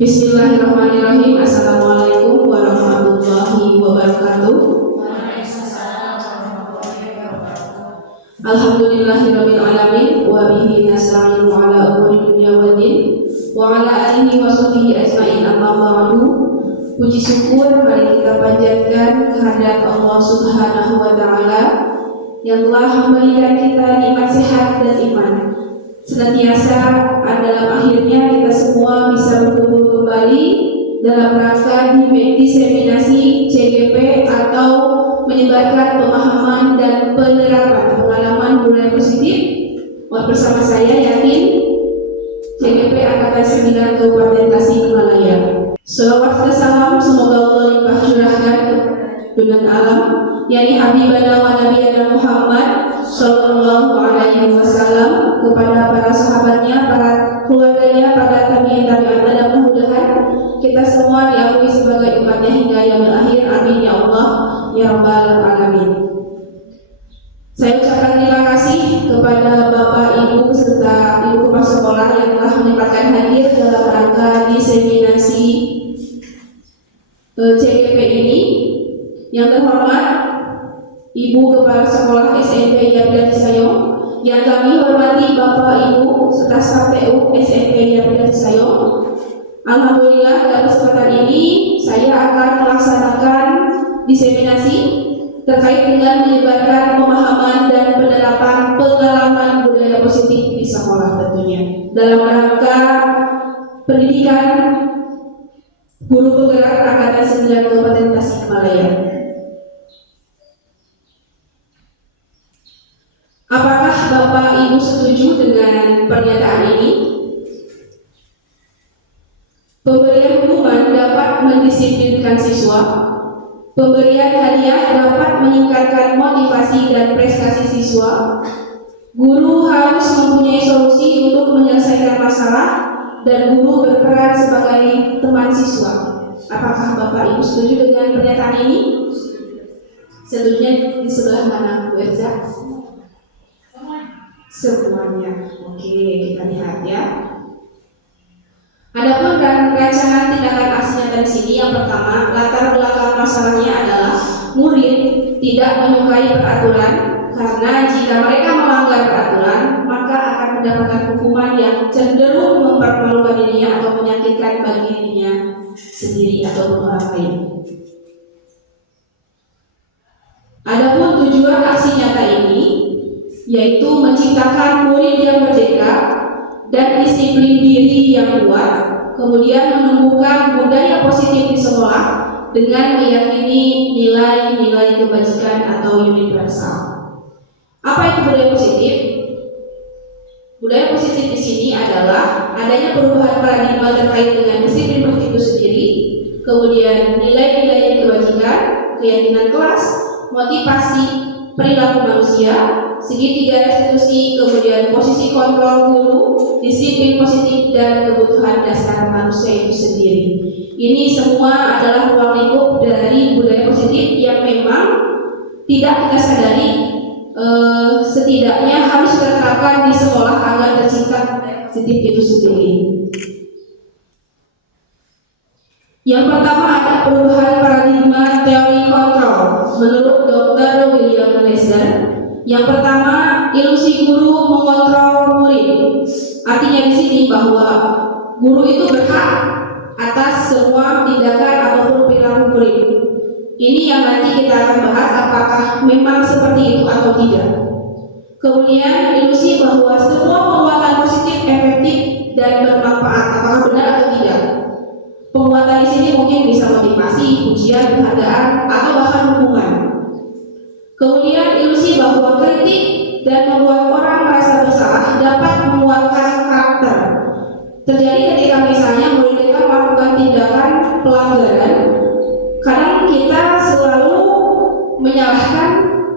Bismillahirrahmanirrahim. Assalamualaikum warahmatullahi wabarakatuh. Alhamdulillahirabbil alamin wa bihi nasta'inu ala umuri dunya waddin wa ala alihi wa sahbihi ajmain, amma ba'du. Puji syukur mari kita panjatkan kehadirat Allah Subhanahu wa taala yang telah memberikan kita nikmat sehat dan iman. Senantiasa dalam akhirnya kita semua bisa berkumpul kembali dalam rangka diseminasi CGP atau menyebarkan pemahaman dan penerapan pengalaman budaya positif. Bersama saya yakin CGP Angkatan 9 Kabupaten Tasikmalaya. Shalawat dan salam semoga Allah limpah curahkan dengan alam yakni Habibana wa Nabiyana Muhammad Sallallahu Alaihi Wasallam, kepada para sahabatnya, para keluarganya, para tabi'in tabi'at, dan mudah-mudahan kita semua diakui sebagai umatnya hingga yaumil akhir. Amin ya Allah ya Rabbal Alamin. Saya ucapkan terima kasih kepada Bapak Ibu serta Ibu Kepala Sekolah yang telah menyempatkan hadir dalam rangka diseminasi CGP ini. Yang terhormat Ibu Kepala Sekolah SMP Yapda Sayong, yang kami hormati Bapak Ibu serta staf TU SMP Yapda Sayong. Alhamdulillah dalam kesempatan ini saya akan melaksanakan diseminasi terkait dengan menyebarkan pemahaman dan penerapan pengalaman budaya positif di sekolah, tentunya dalam rangka pendidikan guru penggerak Angkatan 9 Kabupaten Tasikmalaya. Apakah Bapak Ibu setuju dengan pernyataan ini? Pemberian hukuman dapat mendisiplinkan siswa. Pemberian hadiah dapat meningkatkan motivasi dan prestasi siswa. Guru harus mempunyai solusi untuk menyelesaikan masalah dan guru berperan sebagai teman siswa. Apakah Bapak Ibu setuju dengan pernyataan ini? Setujunya di sebelah mana, Bu Erza? Semuanya. Oke, kita lihat ya. Adapun rancangan tindakan aksi nyata di sini, yang pertama, latar belakang masalahnya adalah murid tidak menyukai peraturan, karena jika mereka melanggar peraturan maka akan mendapatkan hukuman yang cenderung mempermalukan dirinya atau menyakitkan bagi dirinya sendiri atau orang lain. Adapun tujuan aksi nyata ini yaitu menciptakan murid yang merdeka dan disiplin diri yang kuat, kemudian menumbuhkan budaya positif di sekolah dengan meyakini nilai-nilai kebajikan atau universal. Apa itu budaya positif? Budaya positif di sini adalah adanya perubahan paradigma terkait dengan disiplin positif itu sendiri, kemudian nilai-nilai kebajikan, keyakinan kelas, motivasi, perilaku manusia, segitiga restitusi, kemudian posisi kontrol guru, disiplin positif, dan kebutuhan dasar manusia itu sendiri. Ini semua adalah ruang lingkup dari budaya positif yang memang tidak kita sadari, setidaknya harus kita terapkan di sekolah agar tercipta positif itu sendiri. Yang pertama ada perubahan paradigma teori kontrol menurut Dr. William Glasser. Yang pertama, ilusi guru mengontrol murid. Artinya di sini bahwa guru itu berhak atas semua tindakan ataupun perilaku murid. Ini yang nanti kita akan bahas apakah memang seperti itu atau tidak. Kemudian ilusi bahwa semua penguatan positif efektif dan bermanfaat, apakah benar atau tidak. Penguatan di sini mungkin bisa motivasi, pujian, penghargaan, atau bahkan hukuman. Kemudian ilusi bahwa kritik dan membuat orang merasa bersalah dapat menguatkan karakter. Terjadi ketika misalnya murid kita melakukan tindakan pelanggaran, kadang kita selalu menyalahkan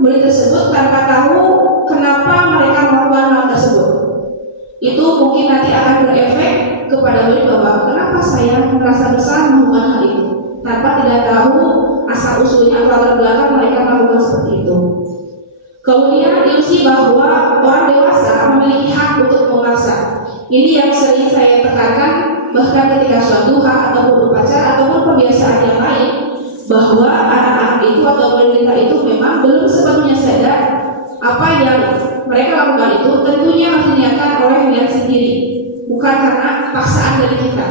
murid tersebut tanpa tahu kenapa mereka melakukan hal tersebut. Itu mungkin nanti akan berefek kepada murid bahwa kenapa saya merasa bersalah melakukan hal itu, tanpa tidak tahu asal usulnya atau latar belakang mereka melakukan seperti itu. Kemudian ilusi bahwa orang dewasa memiliki hak untuk memaksa. Ini yang sering saya tekankan bahkan ketika sholat duha ataupun upacara ataupun kebiasaan yang lain, bahwa anak-anak itu atau wanita itu memang belum sepenuhnya sadar apa yang mereka lakukan itu tentunya harus diniatkan oleh diri sendiri, bukan karena paksaan dari kita.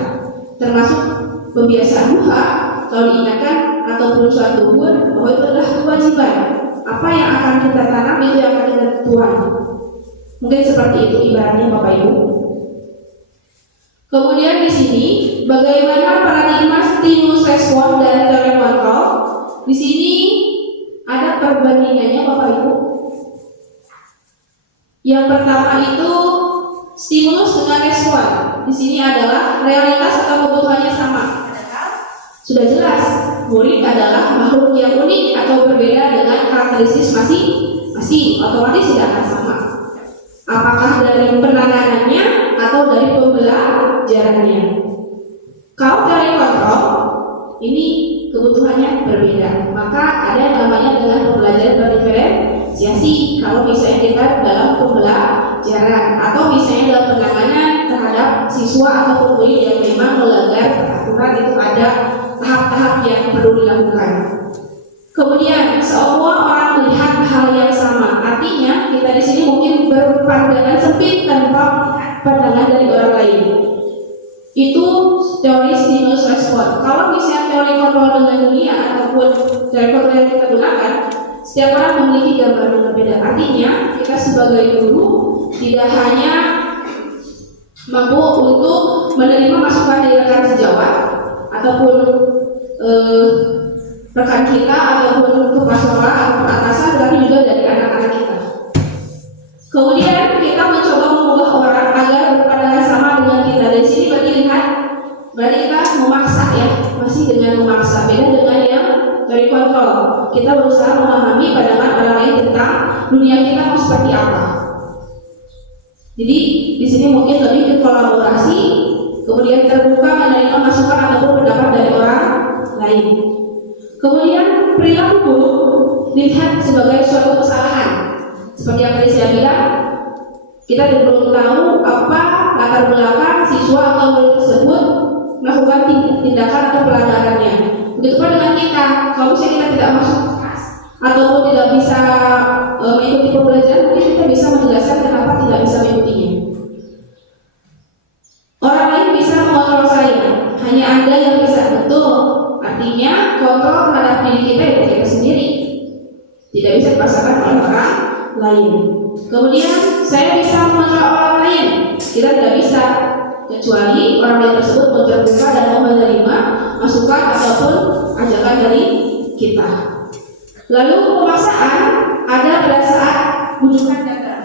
Termasuk pembiasaan duha, kalau diingatkan ataupun sholat duhur, bahwa itu adalah kewajiban. Apa yang akan kita tanam itu yang akan kita tuai. Mungkin seperti itu ibaratnya Bapak Ibu. Kemudian di sini bagaimana paradigma stimulus respon dan teori kontrol? Di sini ada perbandingannya Bapak Ibu. Yang pertama itu stimulus dengan respon. Di sini adalah realitas atau kebutuhannya sama. Sudah jelas, murid adalah makhluk yang unik atau berbeda dengan karakteristik masing-masing, otomatis tidak akan sama. Apakah dari penanganannya atau dari pembelajarannya. Kalau teori kontrol, ini kebutuhannya berbeda. Maka ada yang namanya dengan pembelajaran berdiferensiasi. Kalau misalnya kita dalam pembelajaran atau misalnya dalam penanganan terhadap siswa atau murid yang memang melanggar peraturan, itu ada tahap-tahap yang perlu dilakukan. Kemudian semua orang melihat hal yang sama. Artinya kita di sini mungkin berpandangan sempit tanpa pandangan dari orang lain. Itu teori stimulus respon. Kalau misalnya teori kontrol dengan dunia ataupun teori kontrol yang kita gunakan, setiap orang memiliki gambar yang berbeda. Artinya kita sebagai guru tidak hanya mampu untuk menerima masukan dari rekan sejawat ataupun rekan kita ataupun kepala sekolah atau atasan, tetapi juga dari anak-anak kita. Kemudian kita mencoba mengubah orang agar berpandangan sama dengan kita. Dari sini berarti kita memaksa ya, masih dengan memaksa. Beda dengan yang dari kontrol. Kita berusaha memahami pandangan orang lain tentang dunia kita mau seperti apa. Jadi di sini mungkin lebih ke kolaborasi, kemudian terbuka menerima masukan ataupun pendapat dari orang lain. Kemudian perilaku buruk dilihat sebagai suatu kesalahan. Seperti yang tadi saya bilang, kita belum tahu apa latar belakang siswa atau murid tersebut melakukan tindakan atau pelanggarannya. Begitu pula dengan kita, kalau misalnya kita tidak masuk kelas ataupun tidak bisa mengikuti pembelajaran, mungkin kita bisa menjelaskan kenapa tidak bisa mengikutinya. Orang lain bisa mengontrol saya, hanya Anda yang bisa. Betul. Artinya kontrol terhadap diri kita itu kita sendiri, tidak bisa dipaksakan oleh orang lain. Kemudian saya bisa mengontrol orang lain, kita tidak bisa, kecuali orang lain tersebut terbuka dan mau menerima masukan ataupun ajakan dari kita. Lalu pemaksaan ada pada saat bujukan datang.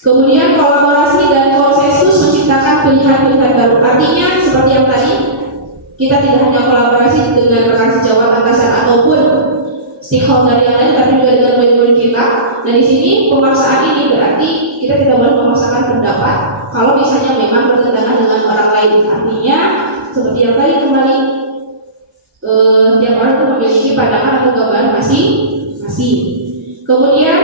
Kemudian kolaborasi dan konsensus menciptakan pilihan-pilihan baru. Artinya seperti yang tadi, kita tidak hanya kolaborasi dengan rekan sejawat, atasan ataupun stakeholder yang lain, tapi juga dengan murid-murid kita. Dan di sini pemaksaan ini berarti kita tidak boleh memaksakan pendapat kalau misalnya memang bertentangan dengan orang lain. Artinya seperti yang tadi kembali, tiap orang itu memiliki pandangan atau gambaran masing-masing. Kemudian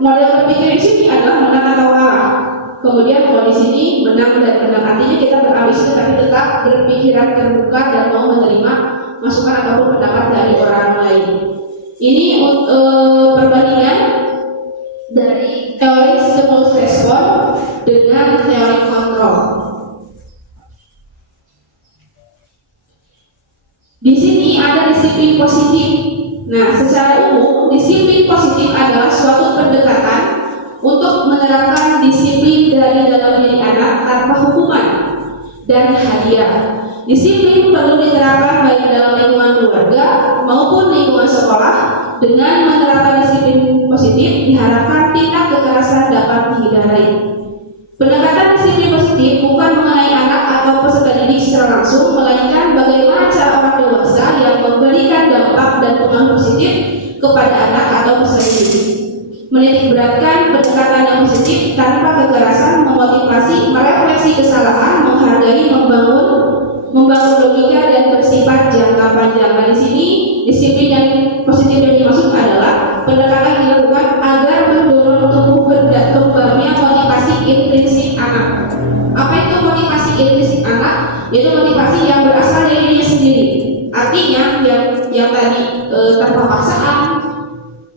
model berpikir di sini adalah menang atau kalah. Kemudian kalau di sini menang dan menang, artinya kita berambisi tapi tetap berpikiran terbuka dan mau menerima masukan ataupun pendapat dari orang lain. Ini perbandingan dari teori stimulus respon dengan teori kontrol. Di sini ada disiplin positif. Nah, secara umum disiplin positif adalah suatu pendekatan untuk menerapkan disiplin dari dalam diri anak tanpa hukuman dan hadiah. Disiplin perlu diterapkan baik dalam lingkungan keluarga maupun lingkungan sekolah. Dengan menerapkan disiplin positif, diharapkan tindak kekerasan dapat dihindari. Pendekatan disiplin positif bukan mengenai anak atau peserta didik secara langsung, melainkan bagaimana cara orang dewasa yang memberikan dampak dan pengaruh positif kepada anak atau peserta didik. Menitik beratkan pendekatan yang positif tanpa kekerasan, memotivasi, merefleksi kesalahan, menghargai, membangun logika dan bersifat jangka panjang. Nah, di sini disiplin yang positif yang dimaksud adalah pendekatan yang dilakukan agar mendorong tumbuh kembangnya motivasi intrinsik anak. Apa itu motivasi intrinsik anak? Yaitu yang tadi tanpa paksaan,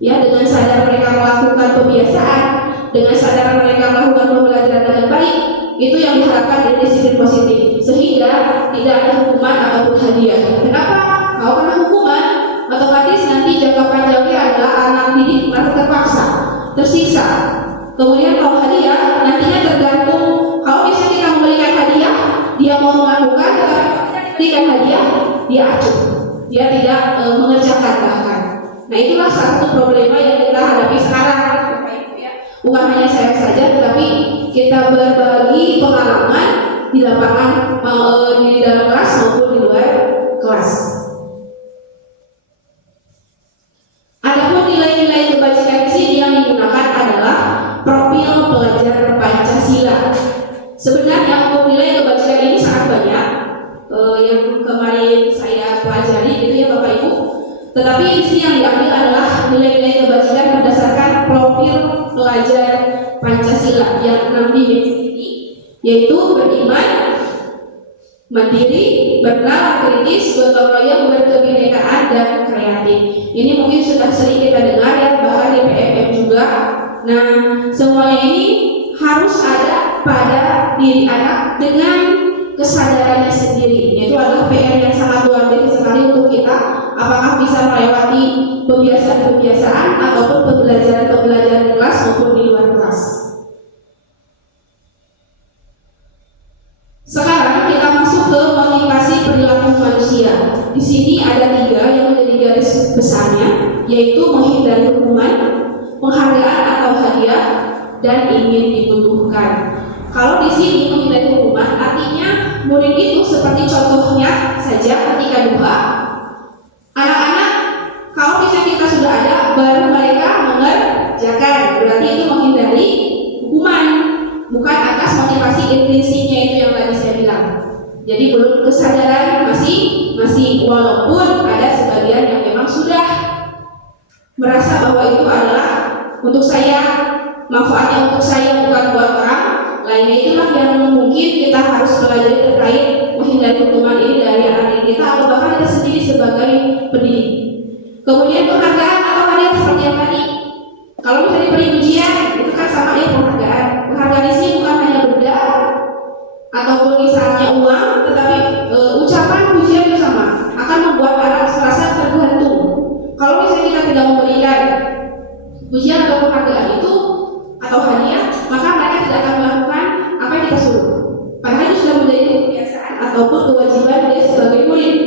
ya, dengan sadar mereka melakukan kebiasaan, dengan sadar mereka melakukan pembelajaran dengan baik, itu yang diharapkan dari disiplin positif, sehingga tidak ada hukuman ataupun hadiah. Kenapa? Kalau kena hukuman, otomatis nanti jangka panjangnya adalah anak didik merasa terpaksa, tersiksa. Kemudian kalau hadiah, nantinya tergantung. Kalau misalnya kita memberikan hadiah, dia mau melakukan, tetapi berikan hadiah, dia acuh, dia tidak mengerjakan bahkan. Nah, itulah satu problema yang kita hadapi sekarang, bukan hanya saya saja, tetapi kita berbagi pengalaman di lapangan, di dalam kelas maupun di luar kelas. Adapun nilai-nilai kebajikan di sini yang digunakan adalah profil pelajar Pancasila. Sebenarnya untuk nilai kebajikan ini sangat banyak, yang kemarin saya pelajari gitu ya Bapak Ibu. Tetapi di sini yang diambil adalah nilai-nilai kebajikan berdasarkan profil pelajar Pancasila yang 6 dimensi ini, yaitu beriman, mandiri, bernalar kritis, gotong royong, berkebinekaan, dan kreatif. Ini mungkin sudah sering kita dengar ya, bahkan di PMM juga. Nah, semuanya ini harus ada pada diri anak dengan kesadarannya sendiri. Itu adalah PR yang sangat luar biasa sekali untuk kita. Apakah bisa melewati kebiasaan-kebiasaan ataupun pembelajaran-pembelajaran di kelas maupun di luar kelas. Sekarang kita masuk ke motivasi perilaku manusia. Di sini ada 3 yang menjadi garis besarnya, yaitu menghindari hukuman, penghargaan atau hadiah, dan ingin dibutuhkan. Kalau di sini menghindari hukuman, artinya murid itu seperti contohnya saja ketika duha, anak-anak kalau misalnya kita sudah ada, baru mereka mengerjakan, berarti itu menghindari hukuman, bukan atas motivasi intrinsiknya itu yang tadi saya bilang. Jadi belum kesadaran masih walaupun ada sebagian yang memang sudah merasa bahwa itu adalah untuk saya, manfaatnya untuk saya bukan buat orang lainnya. Itulah yang mungkin kita harus pelajari terkait menghindari hukuman ini dari anak kita atau bahkan kita sendiri sebagai pendidik. Kemudian penghargaan atau hadiah seperti yang tadi. Kalau misalnya diberi ujian, itu kan sama ya penghargaan. Penghargaan di sini bukan hanya benda ataupun misalnya uang, tetapi ucapan pujian itu sama, akan membuat anak merasa tergantung. Kalau misalnya kita tidak memberikan pujian atau penghargaan itu atau hadiah, maka mereka tidak akan melakukan apa yang kita suruh. Padahal itu sudah menjadi kebiasaan ataupun kewajiban dia sebagai murid.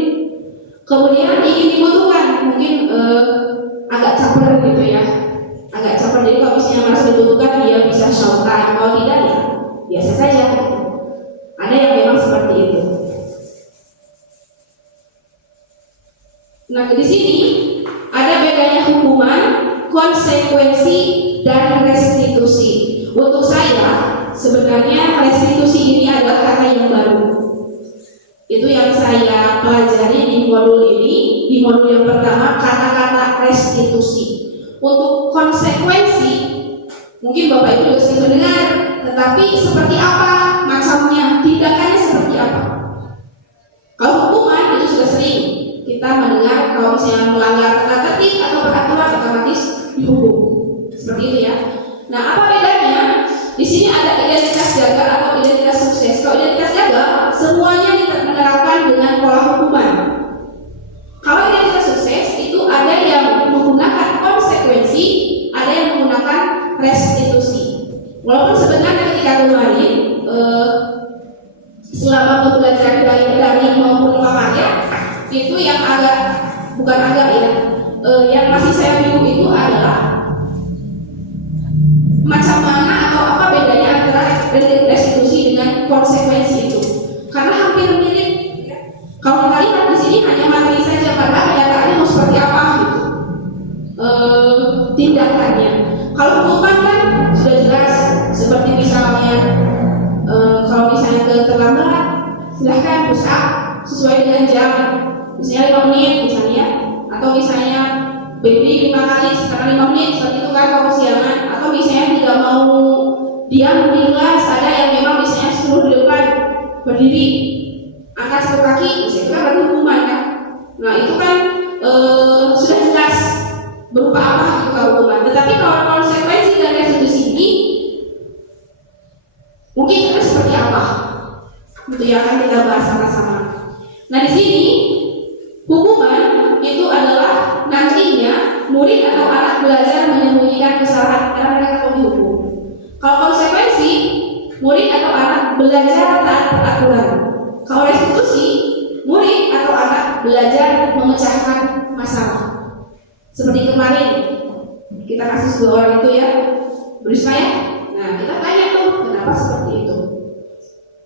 Kemudian ingin dibutuhkan, mungkin agak caper gitu ya, agak caper. Jadi kalau misalnya merasa dibutuhkan, dia bisa show time. Kalau tidak ya biasa saja. Ada yang memang seperti itu. Nah, di sini ada bedanya hukuman, konsekuensi, dan restitusi. Untuk saya, sebenarnya restitusi ini adalah kata yang baru. Itu yang saya pelajari di modul ini. Di modul yang pertama, kata-kata restitusi. Untuk konsekuensi, mungkin Bapak Ibu juga sering mendengar, tetapi seperti apa macamnya, tindakannya seperti apa. Kalau hukuman itu sudah sering kita mendengar, kalau misalnya melanggar tata tertib atau peraturan otomatis dihukum. Seperti itu ya. Nah, apa bedanya? Di sini ada identitas gagal atau identitas sukses. Kalau identitas gagal, semuanya diterapkan dengan pola hukuman. Kalau identitas sukses itu ada yang menggunakan konsekuensi, ada yang menggunakan restitusi. Walaupun sebenarnya ketika kemarin selama pembelajaran dari maupun pakarya, itu yang yang masih saya bingung itu adalah macam mana atau apa bedanya antara restitusi dengan konsekuensi itu, karena hampir mirip. Kalau kita lihat di sini hanya materi saja, padahal kenyataannya mau seperti apa gitu tindakannya. Kalau hukuman kan sudah jelas, seperti misalnya kalau misalnya terlambat, silahkan push up sesuai dengan jam, misalnya 5 menit misalnya, atau misalnya berdiri 5 kali sekarang 5 menit, seperti itu kan kalau kesiangan. Atau misalnya tidak mau diam di kelas, ada yang memang misalnya suruh di depan berdiri angkat satu kaki, misalnya itu kan berarti hukuman kan. Nah itu kan sudah jelas berupa apa juga hukuman. Tetapi kalau konsekuensi dari restitusi ini mungkin juga seperti apa, itu yang akan kita bahas sama-sama. Nah di sini hukuman itu adalah nantinya murid atau anak belajar menyembunyikan kesalahan karena mereka mau dihukum. Kalau konsekuensi, murid atau anak belajar taat peraturan. Kalau restitusi, murid atau anak belajar memecahkan masalah. Seperti kemarin kita kasus 2 orang itu ya, berisma ya. Nah kita tanya tuh kenapa seperti itu.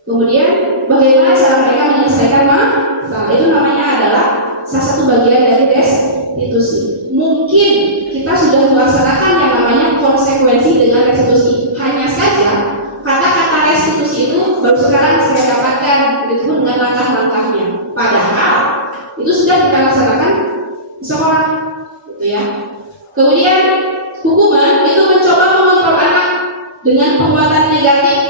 Kemudian bagaimana cara mereka menyelesaikan masalah, itu namanya adalah salah satu bagian dari restitusi. Mungkin kita sudah melaksanakan yang namanya konsekuensi dengan restitusi. Hanya saja kata-kata restitusi itu baru sekarang saya dapatkan, itu pun dengan langkah-langkahnya. Padahal itu sudah kita laksanakan di sekolah, gitu ya. Kemudian hukuman itu mencoba mengontrol anak dengan penguatan negatif.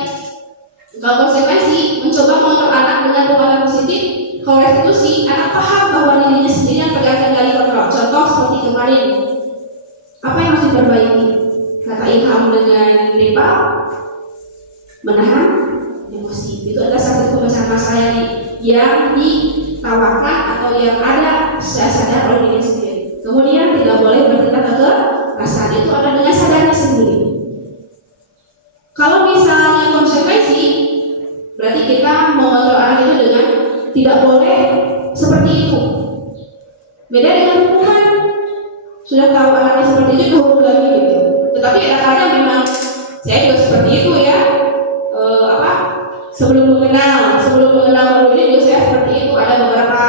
Kalau konsekuensi mencoba mengontrol anak dengan penguatan positif. Kalau restitusi, anak paham bahwa dirinya sendiri yang pegang kendali kontrol. Contoh seperti kemarin, apa yang harus diperbaiki? Kata Ilham dengan Nepa, menahan emosi. Itu adalah satu pembahasan masalah yang ditawarkan atau yang ada secara sadar oleh diri sendiri. Kemudian tidak boleh bertindak kekerasan, itu ada dengan sadarnya sendiri. Kalau misalnya konsekuensi, berarti kita mengontrol anak itu dengan tidak boleh seperti itu. Beda dengan hukuman, sudah tahu anaknya seperti itu dihukum lagi gitu. Tetapi kadang-kadang memang saya juga seperti itu ya. Sebelum mengenal ini juga saya seperti itu. Ada beberapa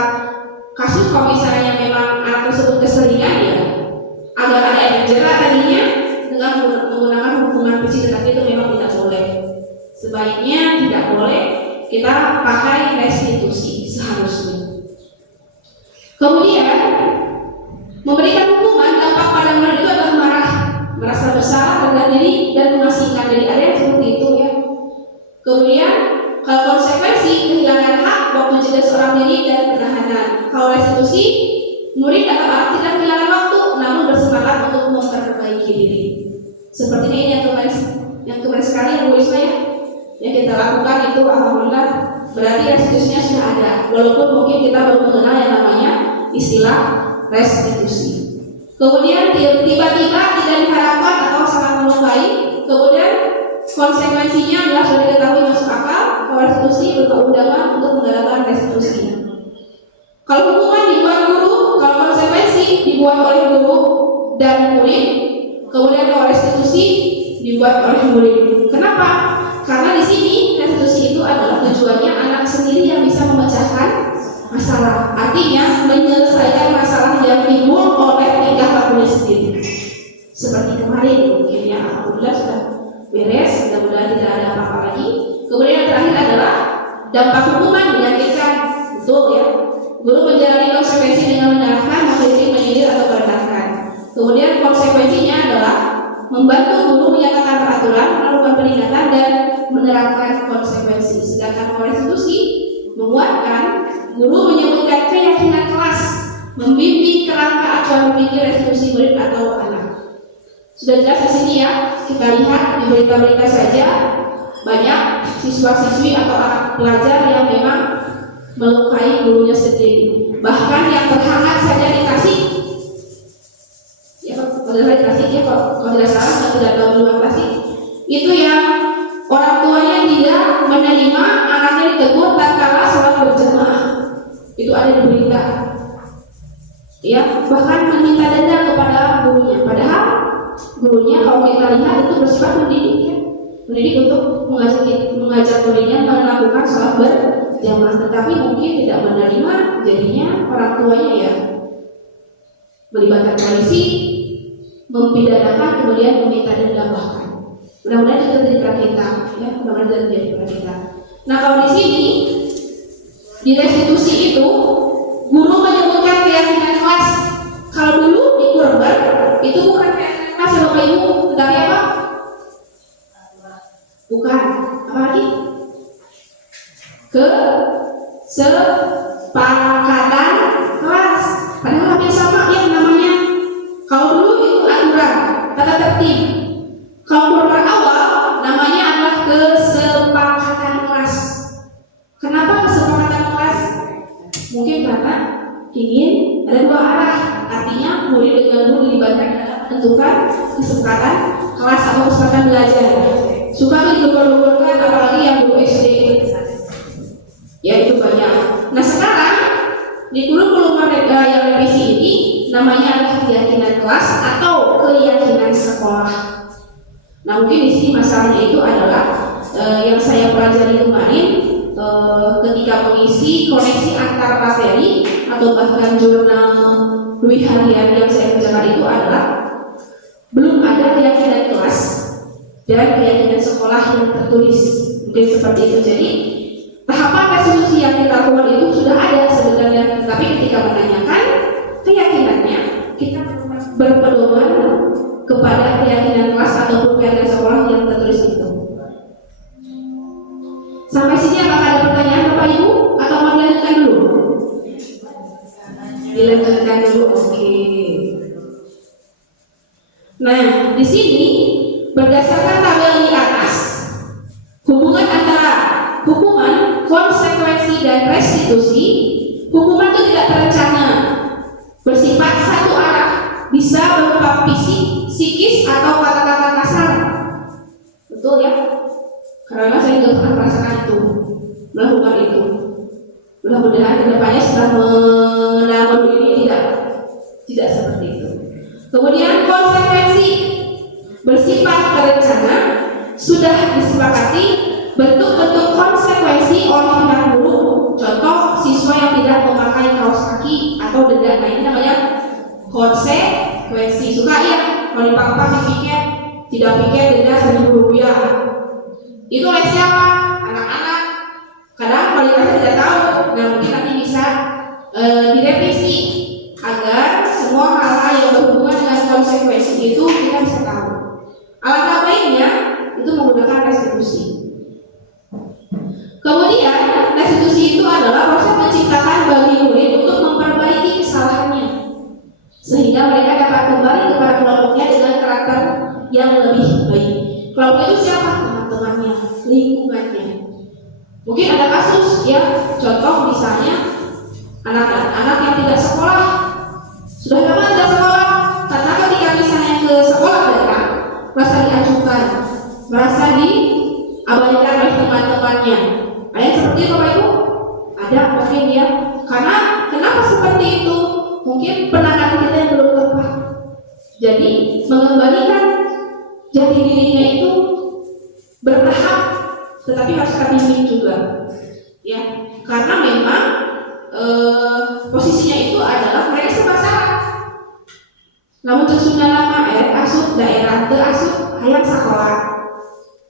kasus kalau misalnya memang anak tersebut keseringan ya, agar ada efek jerah tadinya dengan menggunakan hukuman fisik, tetapi itu memang tidak boleh. Sebaiknya tidak boleh kita pakai restitusi seharusnya. Kemudian memberikan hukuman dampak pada murid itu adalah marah, merasa bersalah, rendah diri, dan mengasingkan diri. Ada yang seperti itu ya. Kemudian kalau konsekuensi kehilangan hak waktu jeda seorang diri dan penahanan. Kalau restitusi, murid atau anak tidak kehilangan waktu, namun bersemangat untuk memperbaiki diri. Seperti ini yang kemarin sekali yang Bu Isma ya, yang kita lakukan itu alhamdulillah berarti restitusinya sudah ada, walaupun mungkin kita baru mengenal yang namanya istilah restitusi. Kemudian tiba-tiba tidak diharapkan atau sangat melukai, kemudian konsekuensinya adalah sudah diketahui masuk akal. Kalau restitusi berupa undangan untuk mengadakan restitusi. Kalau hukuman dibuat guru, kalau konsekuensi dibuat oleh guru dan murid, kemudian kalau restitusi dibuat oleh murid. Kenapa? Karena di sini restitusi itu adalah tujuannya anak sendiri yang bisa memecahkan masalah. Artinya menyelesaikan masalah yang timbul oleh tingkah lakunya sendiri. Seperti kemarin mungkin ya, alhamdulillah sudah beres, mudah-mudahan tidak ada apa-apa lagi. Kemudian yang terakhir adalah dampak hukuman menyakitkan, betul ya. Guru menjalani konsekuensi dengan menyalahkan, mengkritik, menyindir atau merendahkan. Kemudian konsekuensinya adalah membantu guru menyatakan peraturan, melakukan peringatan dan menerapkan konsekuensi. Sedangkan restitusi menguatkan, guru menyebutkan keyakinan kelas, membimbing kerangka acuan berpikir restitusi murid atau anak. Sudah jelas di sini ya, kita lihat di berita-berita saja banyak siswa-siswi atau anak pelajar yang memang melukai gurunya sendiri. Bahkan yang terhangat saja dikasih, ya kalau dikasih ya kalau tidak salah tidak tahu dulu pasti itu yang orang tuanya tidak menerima anaknya ditegur tatkala sholat berjamaah. Itu ada di berita. Ya, bahkan meminta denda kepada gurunya. Padahal gurunya kalau kita lihat itu bersifat mendidik ya. Mendidik untuk mengajak muridnya melakukan sholat berjamaah, tetapi mungkin tidak menerima, jadinya orang tuanya ya melibatkan polisi, mempidanakan, kemudian meminta denda bahkan. Mudah-mudahan itu jadi perhatian kita, ya, mudah-mudahan jadi perhatian kita. Nah kalau di sini di restitusi itu guru menyebutkan keyakinan kelas. Kalau dulu di kurban itu bukan keyakinan kelas ya Bapak Ibu, tetapi apa? Bukan, apa lagi? Kesepakatan kelas. Padahal hampir sama Artinya murid dengan guru dilibatkan dalam menentukan kesepakatan kelas atau kesepakatan belajar. Suka digobor-goborkan apalagi yang guru SD. Ya itu banyak. Nah sekarang di kurikulum mereka yang revisi ini namanya adalah keyakinan kelas atau keyakinan sekolah. Nah mungkin di sini masalahnya itu adalah yang saya pelajari kemarin ketika mengisi koneksi antar materi atau bahkan jurnal Dwi harian yang saya kerjakan itu adalah belum ada keyakinan kelas dan keyakinan sekolah yang tertulis. Mungkin seperti itu. Jadi tahapan restitusi yang kita lakukan itu sudah ada sebenarnya, tapi ketika menanyakan keyakinannya kita berpedoman kepada keyakinan kelas ataupun keyakinan sekolah yang tertulis itu. Sampai sini apakah ada pertanyaan Bapak Ibu atau mau dilanjutkan dulu? Dilanjutkan dulu, oke. Nah, di sini berdasarkan tabel di atas, hubungan antara hukuman, konsekuensi dan restitusi, hukuman itu tidak terencana, bersifat satu arah, bisa berupa fisik, psikis atau kata-kata kasar. Betul ya? Karena saya juga pernah merasakan itu, melakukan itu. Mudah-mudahan kedepannya setelah menambah ini tidak seperti itu. Kemudian konsekuensi bersifat terencana, sudah disepakati bentuk-bentuk konsekuensi oleh pihak guru. Contoh siswa yang tidak memakai kaos kaki atau denda. Nah ini namanya konsekuensi. Suka ya kalau dipaksa piket, tidak piket denda Rp1.000. Itu oleh siapa? Anak-anak. Kadang kualitasnya tidak tahu. Nah mungkin nanti bisa direvisi agar semua hal-hal yang berhubungan dengan konsekuensi itu kita bisa tahu. Alangkah baiknya itu menggunakan restitusi. Kemudian restitusi itu adalah proses menciptakan bagi murid untuk memperbaiki kesalahannya, sehingga mereka dapat kembali kepada kelompoknya dengan karakter yang lebih baik. Kelompok itu siapa? Teman-temannya, lingkungannya. Mungkin ada kasus ya, contoh misalnya anak-anak yang tidak sekolah, sudah lama tidak sekolah, karena ketika misalnya ke sekolah datang, merasa diacuhkan, merasa diabaikan oleh teman-temannya. Ada yang seperti itu Bapak Ibu? Ada mungkin ya. Karena kenapa seperti itu? Mungkin penanganan kita yang belum tepat. Jadi mengembalikan jati dirinya itu bertahap, tetapi harus terbimbing juga. Ya, karena memang posisinya itu adalah mereka serba salah. Namun sesungguhnya lama asuh daerah teu asuh hayang sekolah.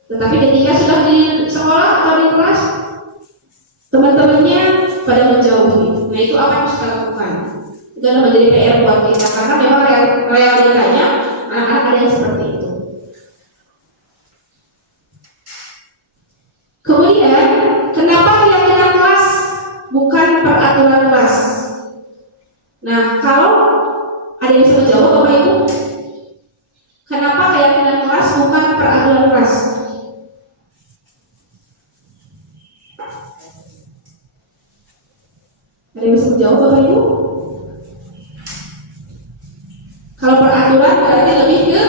Tetapi ketika sudah di sekolah atau di kelas, teman-temannya pada menjauhi. Nah itu apa yang harus kita lakukan? Itu adalah menjadi PR buat kita karena memang realitanya anak-anak ada yang seperti itu. Kemudian kenapa keyakinan kelas bukan peraturan kelas? Nah kalau ada yang bisa menjawab Bapak Ibu, kenapa keyakinan kelas bukan peraturan kelas? Ada yang bisa menjawab Bapak Ibu? Kalau peraturan berarti lebih ke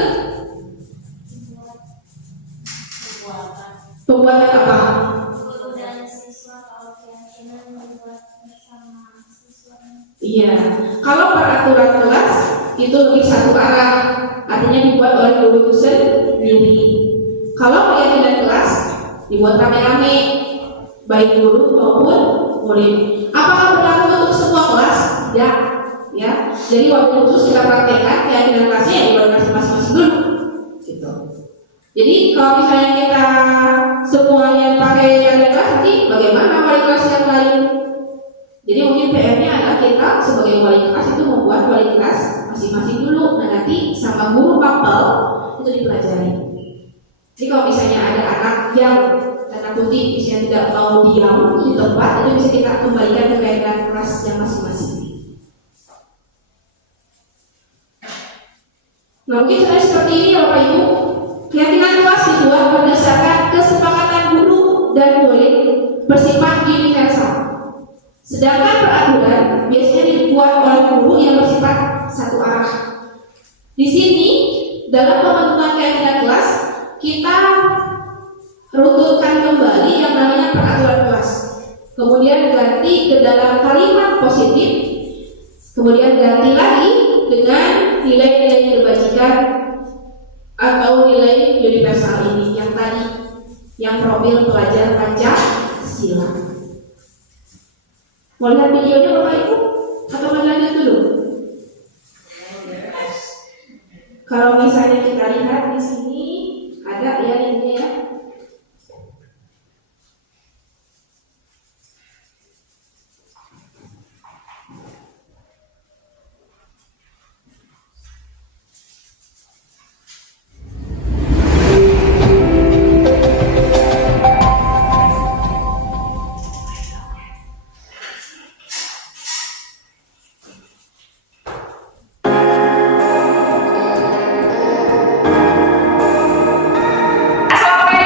pembuatan apa? Guru dan siswa kalau keyakinan membuat bersama siswa. Iya. Kalau peraturan kelas itu lebih satu arah, artinya dibuat oleh guru itu sendiri. Kalau keyakinan kelas dibuat rame-rame, baik guru maupun murid. Apakah berlaku untuk semua kelas? Ya, ya. Jadi waktu khusus kita praktekkan keyakinan kelasnya ya dibuat masing-masing dulu, gitu. Jadi kalau misalnya kita semuanya pakai keyakinan kelas, nanti bagaimana wali kelas yang lain? Jadi mungkin PR-nya adalah kita sebagai wali kelas itu membuat wali kelas masing-masing dulu. Nah nanti sama guru mapel itu dipelajari. Jadi kalau misalnya ada anak yang tanda kutip misalnya tidak mau diam di tempat, itu bisa kita kembalikan ke keyakinan kelas yang masing-masing. Nah mungkin caranya seperti ini ya Bapak Ibu. Keyakinan kelas dibuat berdasarkan kesepakatan guru dan murid bersifat universal. Sedangkan peraturan biasanya dibuat oleh guru yang bersifat satu arah. dalam pembentukan keyakinan kelas kita runtuhkan kembali yang namanya peraturan kelas, kemudian ganti ke dalam kalimat positif, kemudian ganti lagi dengan nilai-nilai kebajikan atau nilai universal ini yang tadi, yang profil pelajar Pancasila. Mau lihat videonya Bapak Ibu atau lanjut dulu? Kalau misalnya kita lihat di sini ada ya ini ya. Sampai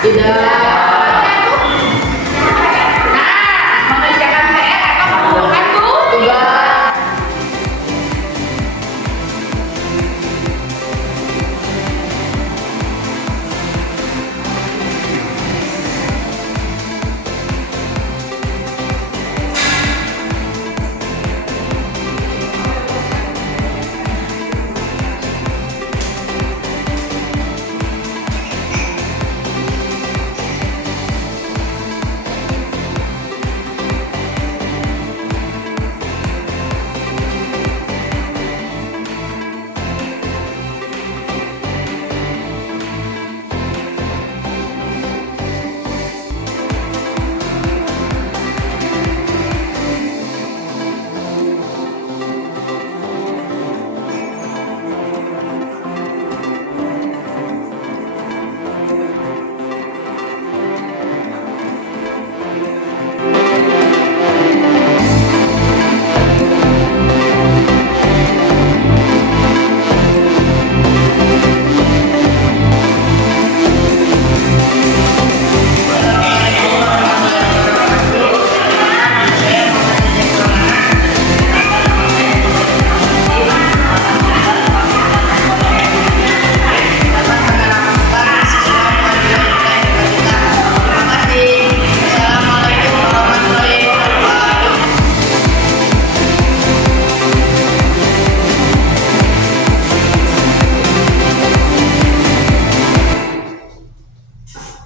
Tidak. Mengerjakan PR atau mengumpulkan tugas.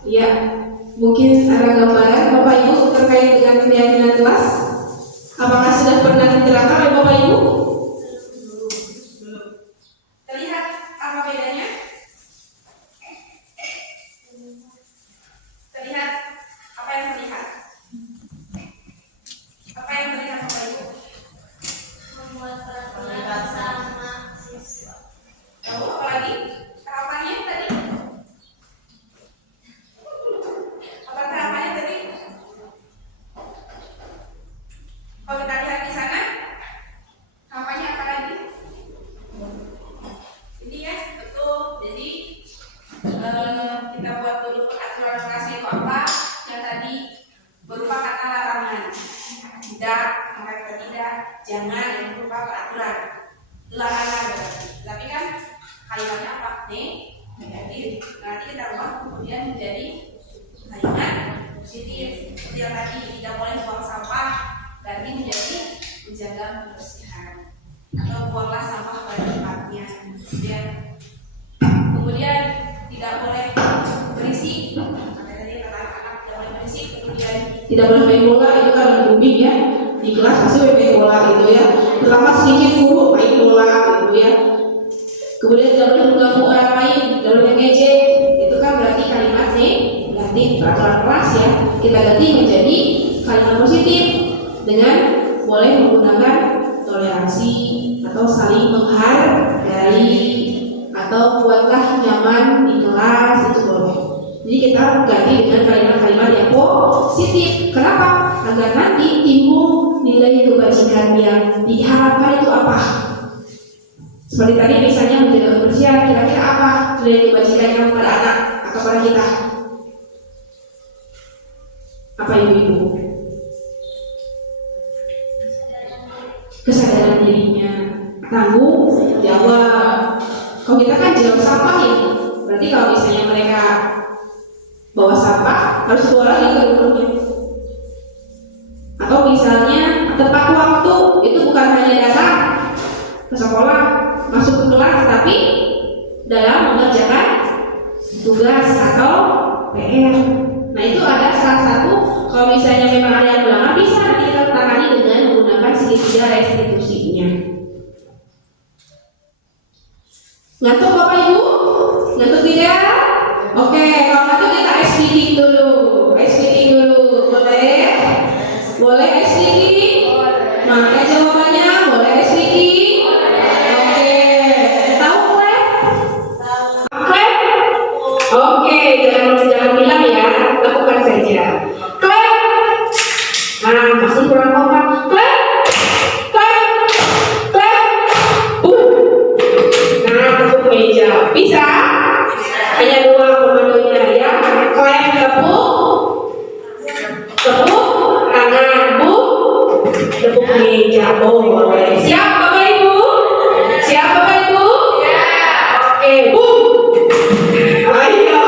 Ya, mungkin ada gambaran Bapak Ibu terkait dengan keyakinan kelas. Apakah sudah pernah diterangkan oleh Bapak Ibu? Terlihat apa bedanya? Terlihat apa yang terlihat? Apa yang terlihat Bapak Ibu? Membuat peraturan bersama siswa. Lalu apa lagi? Tahapannya tadi? Apa tahapannya tadi? Kalau kita lihat di sana, tahapannya apa lagi? Ini ya, betul. Jadi kita buat dulu peraturan kelasnya itu apa? Yang tadi berupa kata larangan. Tidak, maka kata tidak, jangan, yang berupa peraturan. Larangan berarti. Tapi kan kalimatnya apa? Negatif. Nanti kita ubah kemudian menjadi kalimat positif. Seperti yang tadi, tidak boleh buang sampah, berarti menjadi menjaga kebersihan. Atau buanglah sampah pada tempatnya. Kemudian tidak boleh berisik. Tadi kata anak-anak tidak boleh berisik. Kemudian tidak boleh main bola, itu kan booming ya. Di kelas pasti main bola gitu ya. Terutama sedikit guru main bola gitu ya. Kemudian tidak boleh mengganggu orang lain, tidak boleh ngejek. Itu kan berarti kalimat negatif peraturan kelas ya. Kita ganti menjadi kalimat positif dengan boleh menggunakan toleransi atau saling menghargai atau buatlah nyaman di kelas, itu boleh. Jadi kita ganti dengan kalimat-kalimat yang positif. Kenapa? Agar nanti timbul nilai kebajikan yang diharapkan itu apa? Seperti tadi misalnya menjaga kebersihan, kira-kira apa nilai kebajikannya pada anak atau pada kita? Apa ibu-ibu? Kesadaran dirinya, tanggung jawab. Kalau kita kan jawab sampah ya, berarti kalau misalnya mereka bawa sampah harus keluar lagi ke rumahnya. Atau misalnya tepat waktu, itu bukan hanya datang ke sekolah, masuk ke kelas, tapi dalam mengerjakan tugas atau PR. Nah itu ada salah satu, kalau misalnya memang ada yang melanggar, bisa nanti kita tangani dengan menggunakan segitiga restitusinya. Ngantuk Bapak Ibu? Ngantuk tidak? Oke, kalau ngantuk kita ice breaking dulu. Ice breaking dulu, boleh? Boleh ice breaking? Mana jawabannya? Boleh ice breaking? Oke, tahu clap? Clap? Oke, jangan bilang ya, lakukan saja. Clap. Nah, masih kurang kompak. Clap. Clap. Clap. Nah, tepuk meja. Bisa? Hanya dua komando Iya, oh boleh. Siap Bapak Ibu? Siap Bapak Ibu? Oke, ayo.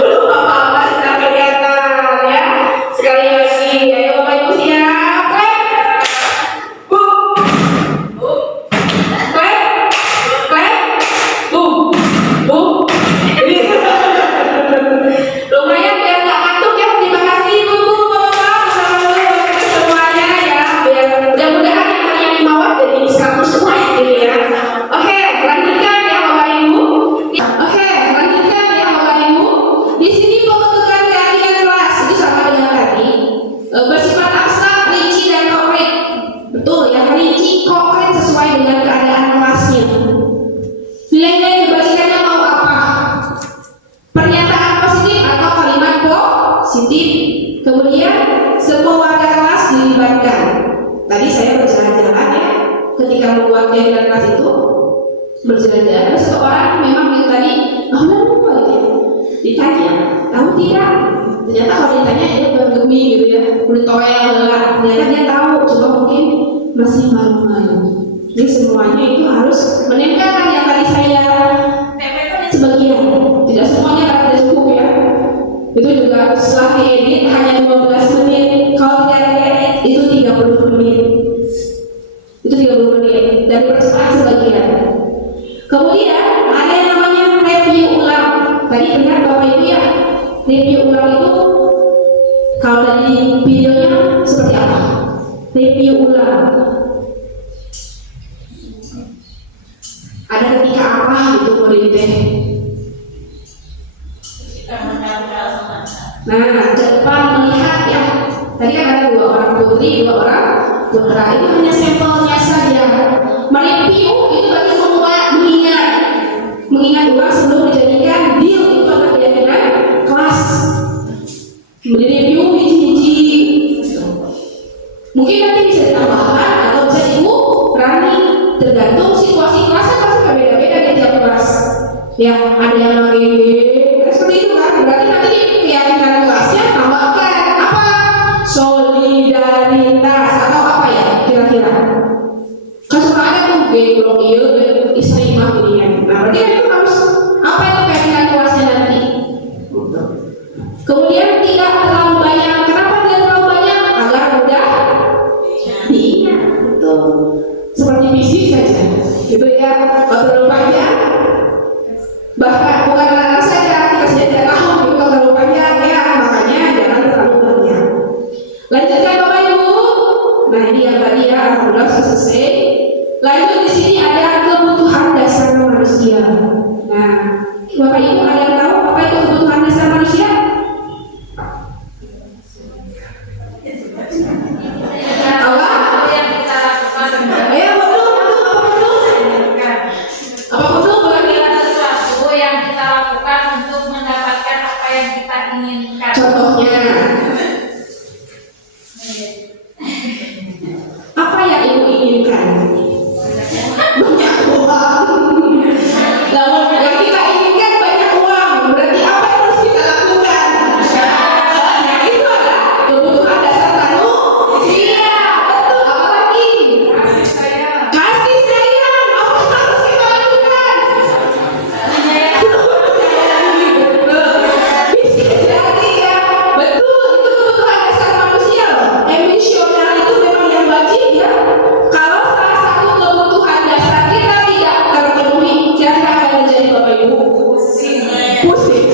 Belum apa-apa sudah kelihatan ya. Sekali lagi, ayo Bapak Ibu siap. Lumayan biar nggak ngantuk ya. Terima kasih ibu-ibu, bapak-bapak, semuanya ya. Biar mudah-mudahan yang tadi yang dimawar jadi 100 semua gitu ya. Oke, lanjutkan ya bapak ibu. Oke, lanjutkan ya bapak ibu. Di sini pembentukan keyakinan kelas itu sama dengan tadi. Bersifat abstrak, rinci dan konkret. Betul ya, rinci, konkret sesuai dengan keadaan kelasnya. Nilai-nilai dibacakannya mau apa? Pernyataan positif atau kalimat positif. Kemudian semua warga kelas dilibatkan. Tadi saya berjalan-jalan ya. Ketika membuat keyakinan kelas itu berjalan-jalan, ada seseorang memang yang tadi lupa gitu ya. Ditanya, tahu tidak? Ternyata kalau ditanya dia bergemi gitu ya, bertoel lah. Ternyata dia tahu, cuma mungkin masih malu-malu. Jadi semuanya itu harus menempelkan yang tadi saya sebagian, tidak semuanya kan tidak cukup ya. Itu juga setelah diedit hanya 12 menit, kalau tidak diedit itu 30 menit. Itu 30 menit dan percepat sebagian. Kemudian ada yang namanya review ulang. Tadi benar Bapak Ibu ya, review ulang itu kalau tadi videonya seperti apa? Review ulang. Ada ketika apa gitu muridnya. Nah, depan melihat ya. Tadi kan ada 2 orang putri, 2 orang putra. Itu hanya sampelnya saja. Mereview itu bagi mengingat ulang sebelum dijadikan deal. Itu adalah keyakinan kelas. Mereview hiji-hiji. Mungkin nanti bisa ditambahkan atau bisa dikurangi tergantung situasi kelasnya pasti berbeda-beda di tiap kelas. Ya, ada yang lagi seperti itu kan. Berarti nanti keyakinan kelasnya tambahkan apa? Solidaritas atau apa ya kira-kira? Kan suka ada tuh belum istri mah ini ya. Nah, berarti kan itu harus apa itu keyakinan kelasnya nanti? Kemudian tidak terlalu banyak. Kenapa tidak terlalu banyak? Agar mudah diingat. Betul. Seperti bisik saja. Gitu ya. Kalau terlalu banyak, bahkan bukan anak saja, kita saja tidak tahu gitu kalau terlalu panjang ya, makanya jangan terlalu banyak. Lanjutkan Bapak Ibu. Nah ini yang tadi ya, alhamdulillah sudah selesai. Lanjut di sini ada kebutuhan dasar manusia. Nah, Bapak Ibu ada yang tahu apa itu kebutuhan dasar manusia? Apa? Ayo betul, apa betul? Sesuatu yang kita lakukan untuk mendapatkan apa yang kita inginkan. Contohnya apa yang ibu inginkan? Banyak uang. Namun yang kita inginkan banyak uang, berarti apa yang harus kita lakukan? Nah itu adalah kebutuhan dasar manusia. Betul. Apa lagi? Kasih sayang. Apa yang harus kita lakukan? Bisa jadi ya. Betul, itu kebutuhan dasar manusia loh. Emosional itu memang yang wajib ya. Kalau salah satu kebutuhan dasar kita tidak terpenuhi, kira-kira apa yang terjadi Bapak Ibu? Pusing. Pusing.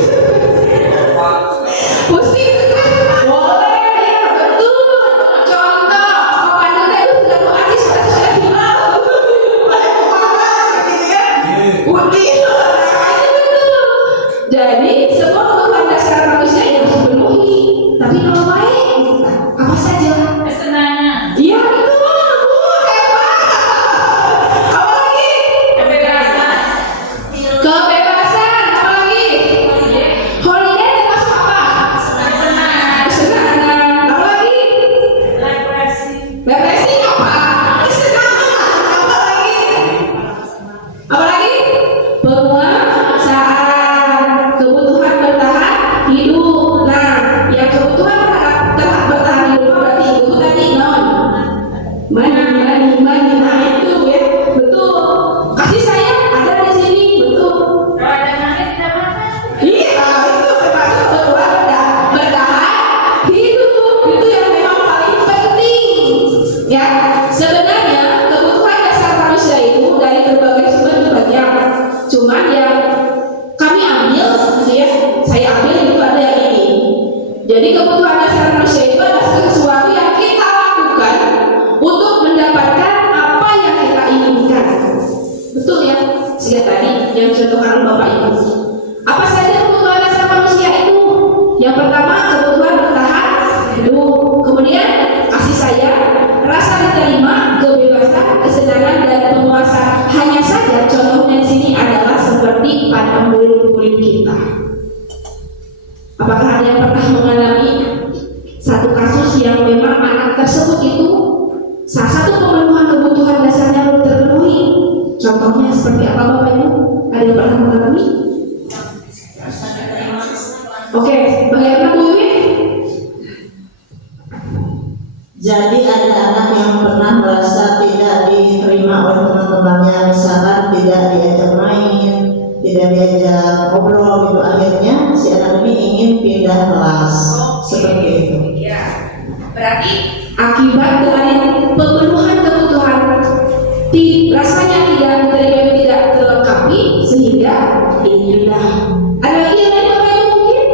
Boleh ya, betul. Contoh, Bapak itu sudah doa sudah bilang. Boleh kemana gitu ya? Putih. Jadi semua kebutuhan dasar manusia yang harus dipenuhi. Tapi kalau baik, apa saja? Kesenangan, Iya itu Bu, hebat. Apa lagi? kebebasan, Kebebasan. Apa lagi? Holiday termasuk apa? Kesenangan. Apa lagi? Depresi apa? Kesenangan. Apa lagi? Apa lagi? Penguasaan. Kebutuhan bertahan hidup. Nah, yang kebutuhan Jadi kebutuhan dasar manusia itu adalah sesuatu yang kita lakukan untuk mendapatkan apa yang kita inginkan. Betul ya? Sehingga tadi yang contohkan Bapak Ibu. Apa saja kebutuhan dasar manusia itu? Yang pertama kebutuhan bertahan hidup, kemudian kasih sayang, rasa diterima, kebebasan, kesenangan dan penguasaan. Hanya saja contohnya di sini adalah seperti pada murid-murid kita. Apakah ada yang pernah mengalami satu kasus yang memang anak tersebut itu salah satu pemenuhan kebutuhan dasarnya belum terpenuhi? Contohnya seperti apa Bapak Ibu? Ada yang pernah mengalami? Oke, bagaimana Bu Wiwin? Jadi ada anak yang pernah merasa tidak diterima oleh teman-temannya, misalkan tidak diajak main, tidak diajak ngobrol gitu. Akhirnya si anak ini ingin pindah kelas, seperti itu. Ya, berarti Akibat dari pemenuhan kebutuhan rasanya tidak diterima, tidak terlengkapi, sehingga inilah. Ada lagi yang lain Bapak Ibu mungkin?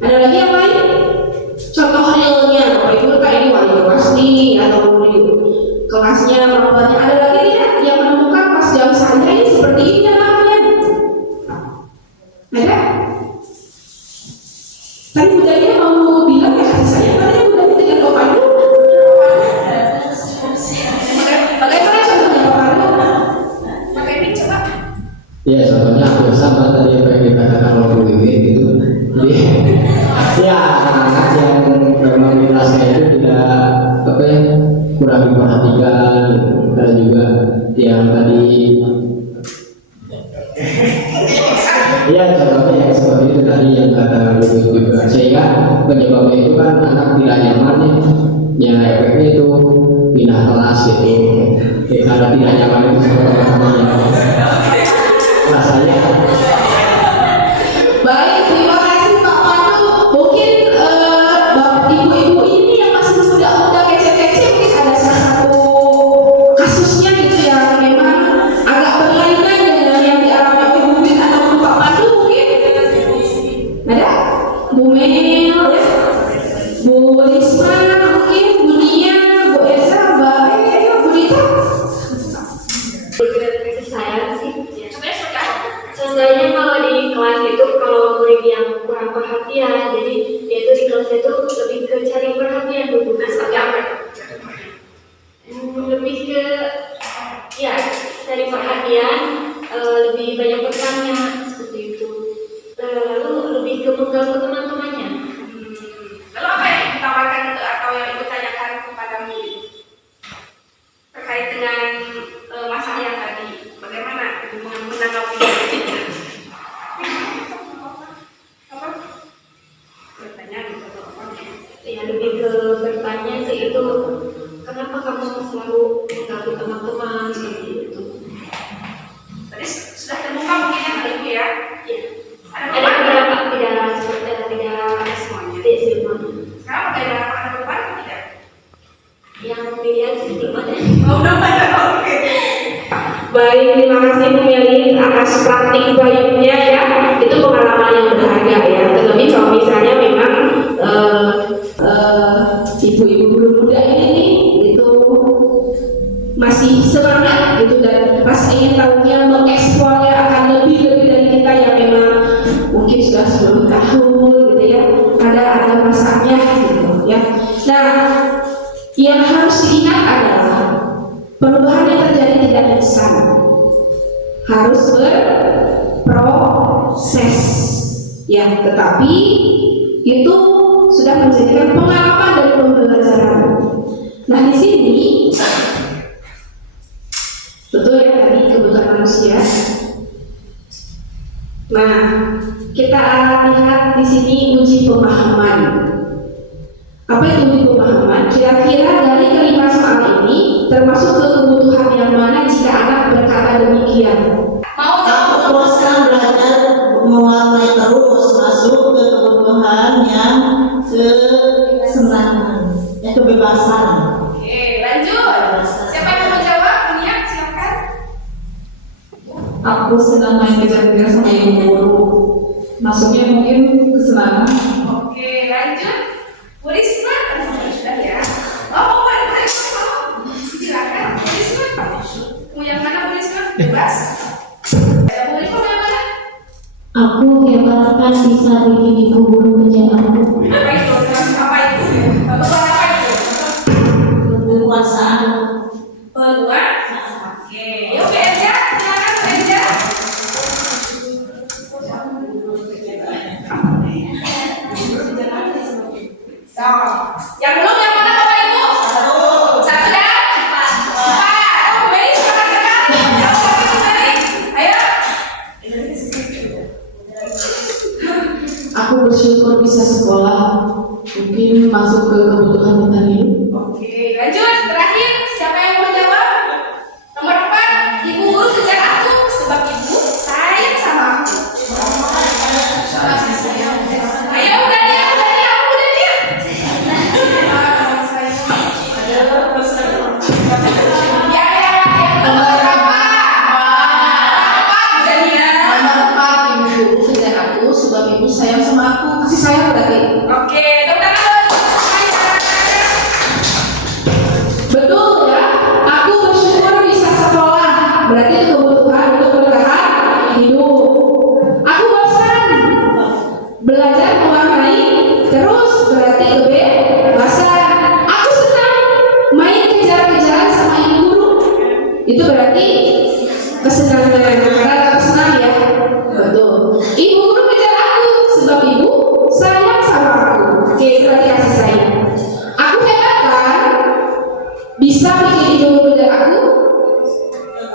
Ada lagi yang lain? Contoh realnya Bapak Ibu kan ini wali kelas nih atau di kelasnya orang tuanya. Ada lagi tidak yang menemukan pas jam saya ini seperti ini anaknya? Ada? Tadi budanya mau bilang ya saya tanya budanya dengan Bapak Ibu. Bagaimana contohnya Bapak Ibu? pakai ini coba. Ya contohnya hampir sama tadi apa yang dikatakan oleh Bu Wiwin gitu. Jadi ya anak-anak yang memang di kelasnya itu tidak apa ya, kurang diperhatikan gitu. Dan juga yang tadi ya contohnya yang seperti itu tadi yang kata Bu Wiwin juga, sehingga penyebabnya itu kan anak tidak nyaman ya efeknya itu pindah kelas gitu. Karena tidak nyaman itu seperti rasanya. Baik, terima kasih Pak Pandu. Mungkin ibu-ibu ini yang masih muda-muda kece-kece mungkin ada salah satu kasusnya gitu yang memang agak berlainan dengan yang dialami oleh Bu Wiwin atau Pak Pandu mungkin. Ada? Bu Mel, ya? Bu Risma mungkin, Bu Nia, Bu Esa, Mbak Bu Dita. Kasih sayang sih. Contohnya kalau di kelas itu kalau murid yang kurang perhatian, jadi dia itu di kelas itu lebih ke cari perhatian bukan seperti apa? Lebih ke ya cari perhatian, lebih banyak bertanya seperti itu. Lalu lebih ke mengganggu teman-temannya. Lalu apa yang ditawarkan itu atau yang ibu tanyakan kepada murid terkait dengan masalah yang tadi? Bagaimana ibu menanggapi itu? Apa? Bertanya gitu atau apa? Ya lebih ke bertanya sih itu, kenapa kamu selalu mengganggu teman-teman seperti itu? Tadi sudah terbuka mungkin yang ibu ya? Ya. Ada Ada perubahan? beberapa tidak seperti tidak Semuanya. tidak semuanya. Sekarang bagaimana? Ada perubahan atau tidak? Yang dilihat sih belum ada. Oh, udah ada. Oke. Baik, terima kasih Bu Meli atas praktik baiknya ya. Itu pengalaman yang berharga ya. Terlebih kalau misalnya memang ibu-ibu guru muda ini nih, itu masih semangat gitu dan masih ingin tahunya mengeksplornya akan lebih dari kita yang memang mungkin sudah 10 tahun gitu ya. Ada masanya gitu ya. Nah, yang harus diingat adalah perubahan yang terjadi tidak instan, harus berproses ya, tetapi itu sudah menjadikan pengalaman dari pembelajaran. Nah di sini betul ya tadi kebutuhan manusia. Nah kita lihat di sini uji pemahaman. Apa itu uji pemahaman? Kira-kira dari kelima soal ini termasuk ke kebutuhan yang mana jika anak berkata demikian? Mau Aku bosan belajar mewarnai terus, masuk ke kebutuhan yang kesenangan, yang kebebasan. Oke, lanjut. Siapa yang mau jawab? Nia, silakan. Aku senang main kejar-kejar sama ibu guru. Masuknya mungkin kesenangan. Oke. Oke, lanjut. Bu Risma, sudah ya. Oh, mari. Silakan, Bu Risma. Mau yang mana, Bu Risma? Bebas. Bu Risma yang mana? Aku hebat kan bisa bikin ibu guru kerja aku. Apa itu? Apa itu? Apa itu? Kekuasaan. Peluang. Oke, yuk Bu Enja, silakan Bu Enja. So, yang belum yang mana Bapak Ibu? Satu dan empat. Oh, Mary semangat sekali. Jauh lagi Mary. Ayo. Aku bersyukur bisa sekolah, mungkin masuk ke kebutuhan kita hidup. Oke, lanjut. Terakhir, siapa yang mau jawab? Nomor 4, ibu guru kejar aku sebab ibu sayang sama aku. Ayo, udah dia, aku udah dia. Nomor berapa? Udah dia. Nomor 4, ibu guru kejar aku sebab ibu sayang sama aku. Kasih sayang berarti. Oke, tepuk tangan untuk semuanya. Betul ya. Aku bersyukur bisa sekolah. Berarti itu kebutuhan untuk bertahan hidup. Aku bosan belajar mewarnai terus, berarti kebebasan. Aku senang main kejar-kejaran sama ibu guru. Itu berarti kesenangan. Karena aku senang ya. Betul. Ibu guru kejar aku sebab ibu sayang sama aku. Oke, berarti kasih sayang. Aku hebat kan? Bisa bikin ibu guru kejar aku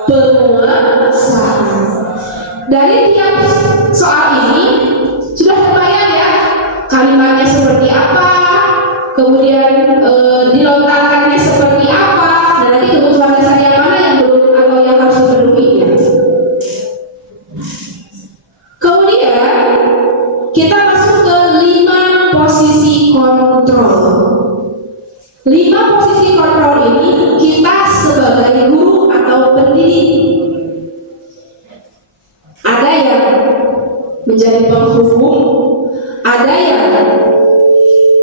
penguasa. Dari tiap soal ini sudah terbayang ya kalimatnya seperti apa, kemudian dilontarkannya seperti apa, dan nanti kebutuhan dasar yang mana yang belum atau yang harus dipenuhinya. Kemudian kita masuk ke 5 posisi kontrol. 5 posisi kontrol ini kita sebagai guru atau pendidik. Ada yang menjadi penghukum, ada yang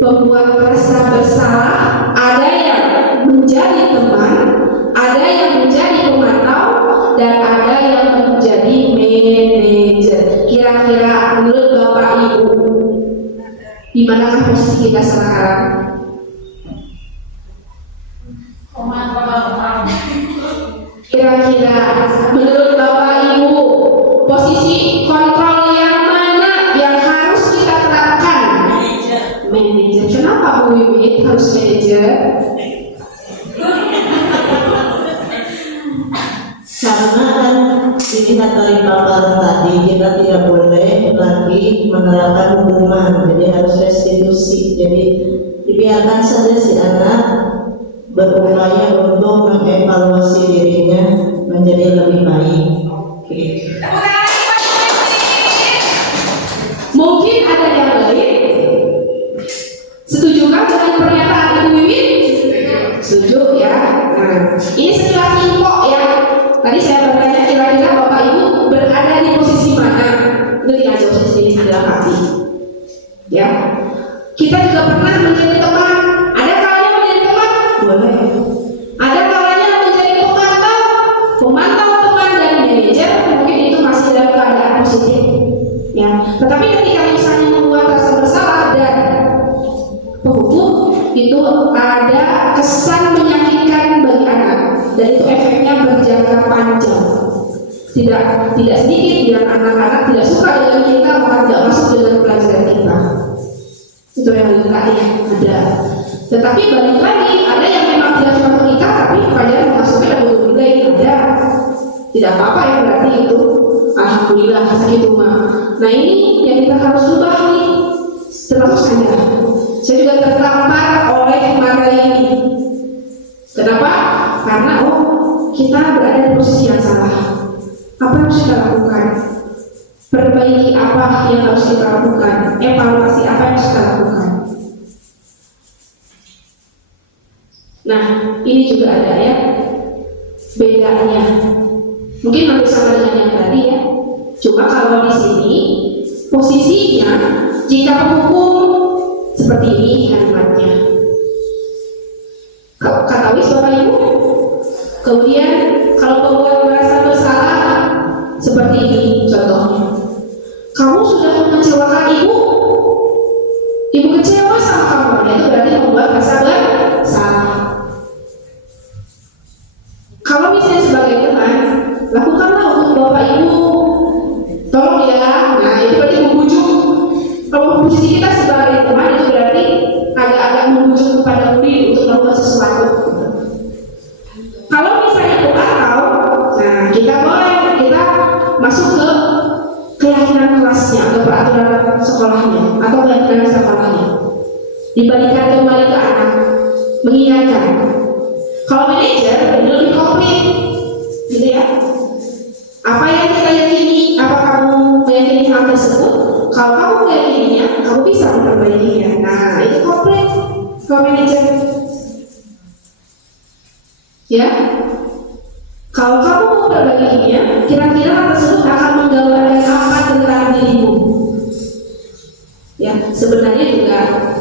pembuat rasa bersalah, ada yang menjadi teman, ada yang menjadi pemantau, dan ada yang menjadi manajer. Kira-kira menurut Bapak Ibu, di manakah posisi kita sekarang? Kira-kira menurut Bapak Ibu, posisi kontrol yang mana yang harus kita terapkan? Manajer. Kenapa Bu Wiwit harus manajer? Karena kan dilihat dari paparan tadi kita tidak boleh lagi menerapkan hukuman, jadi harus restitusi. Jadi dibiarkan saja si anak berupaya untuk mengevaluasi dirinya menjadi lebih baik. Oke. Tepuk tangan lagi Pak Yudi. Mungkin ada yang lain. Setujukah dengan pernyataan Ibu Wiwit? Setuju ya. Nah, ini sekilas info ya. Tadi saya bertanya kira-kira Bapak Ibu berada di posisi mana? Itu aja posisi ini dalam hati. Ya. Kita juga pernah menjadi teman. Ada kalanya menjadi teman? Boleh. Ada kalanya menjadi pemantau teman dan manajer, mungkin itu masih dalam keadaan positif. Ya. Tetapi ketika misalnya membuat rasa bersalah dan penghukum, itu ada kesan menyakitkan bagi anak, dan itu efeknya berjangka panjang. Tidak sedikit yang anak-anak tidak suka dengan kita, maka tidak masuk dengan pelajaran kita. Itu yang terakhir ada. Tetapi balik lagi, ada yang memang tidak suka ke kita, tapi pelajaran masuknya ada juga yang ada. Tidak apa-apa ya berarti itu. Alhamdulillah itu mah. Nah ini yang kita harus ubah nih. Termasuk saya juga tertampar oleh materi ini. Kenapa? Karena kita berada di posisi yang salah. Apa yang harus kita lakukan? Perbaiki apa yang harus kita lakukan? Evaluasi apa yang harus kita lakukan? Nah, ini juga ada ya bedanya. Mungkin hampir sama dengan yang tadi ya. Cuma kalau di sini posisinya jika penghukum Seperti ini kalimatnya. Kata wis Bapak Ibu. Kemudian kalau pembuat merasa bersalah, seperti ini contohnya. Kamu sudah mengecewakan ibu. Ibu kecewa sama kamu. Nah, itu berarti membuat rasa bersalah. Kalau misalnya sebagai teman, lakukanlah untuk Bapak Ibu. Tolong ya. Nah, itu berarti membujuk. Kalau posisi kita sebagai teman itu berarti agak-agak membujuk kepada murid untuk melakukan sesuatu. Kalau misalnya kurang tahu, nah kita boleh kita masuk ke keyakinan kelasnya atau peraturan sekolahnya atau keyakinan sekolahnya. Dibalikan kembali ke anak, mengingatkan. Kalau manajer ini lebih komplit, gitu ya. Apa yang kita yakini, apa kamu meyakini hal tersebut? Kalau kamu meyakininya, kamu bisa memperbaikinya. Nah, itu komplit kalau manajer. Ya, kalau kamu mau memperbaikinya, kira-kira hal tersebut akan menggambarkan apa tentang dirimu? Ya, sebenarnya juga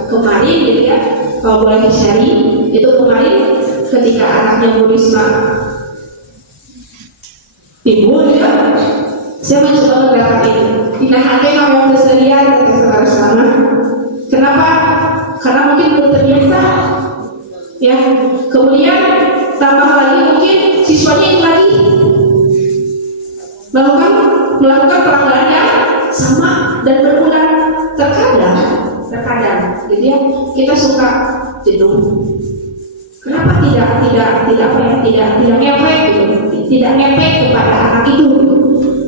kemarin, gitu ya, kalau boleh di-sharing, itu kemarin ketika anaknya Bu Risma timbul, ya, saya mencoba menerapkan ini. Tidak hanya ngomong kesedihan ketika sekarang sama. Kenapa? Karena mungkin belum terbiasa. Ya, kemudian tambah lagi mungkin siswanya itu lagi melakukan pelanggaran yang sama dan berulang. Terkadang, gitu ya, kita suka jenuh. Kenapa tidak ngefek gitu, tidak ngefek kepada anak itu,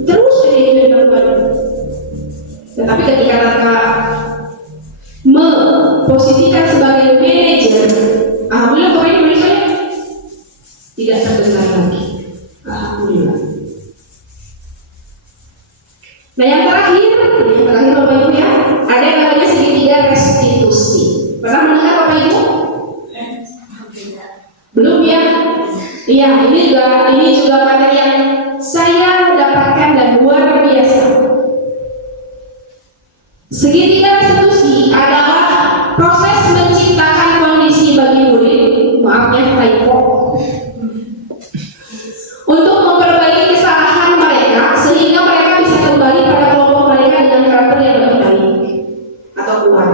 terus jadi berbalik. Tetapi ketika kita memposisikan sebagai manajer, alhamdulillah kemarin Indonesia tidak terdengar lagi, alhamdulillah. Nah yang terakhir Bapak Ibu ya, ada yang namanya segitiga restitusi. Pernah mendengar Bapak Ibu? Belum ya? Iya, ini juga materi yang saya dapatkan dan luar biasa. Segitiga restitusi adalah proses menciptakan kondisi bagi murid, maaf ya typo, untuk memperbaiki kesalahan mereka sehingga mereka bisa kembali pada kelompok mereka dengan karakter yang lebih baik atau kuat.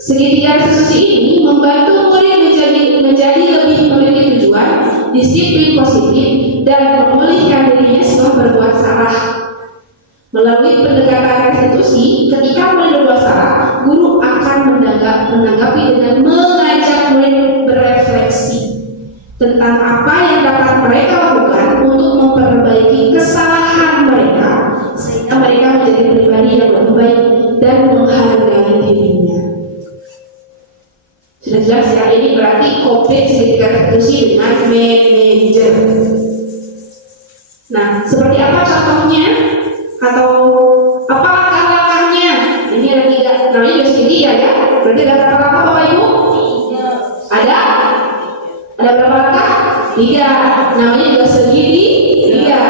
Segitiga restitusi ini membantu murid menjadi lebih memiliki tujuan, disiplin positif, dan memulihkan dirinya setelah berbuat salah. Melalui pendekatan restitusi, ketika murid berbuat salah, guru akan menanggapi dengan mengajak murid berefleksi tentang apa yang dapat mereka lakukan untuk memperbaiki kesalahan mereka sehingga mereka menjadi pribadi yang lebih baik dan menghargai dirinya. Sudah jelas ya, ini berarti komplit segitiga restitusi dengan manajer. Nah, seperti apa contohnya? Atau apa langkah-langkahnya? Ini ada 3, namanya juga segitiga ya. Berarti ada berapa langkah Bapak Ibu? Ada berapa langkah? 3. Namanya juga segitiga.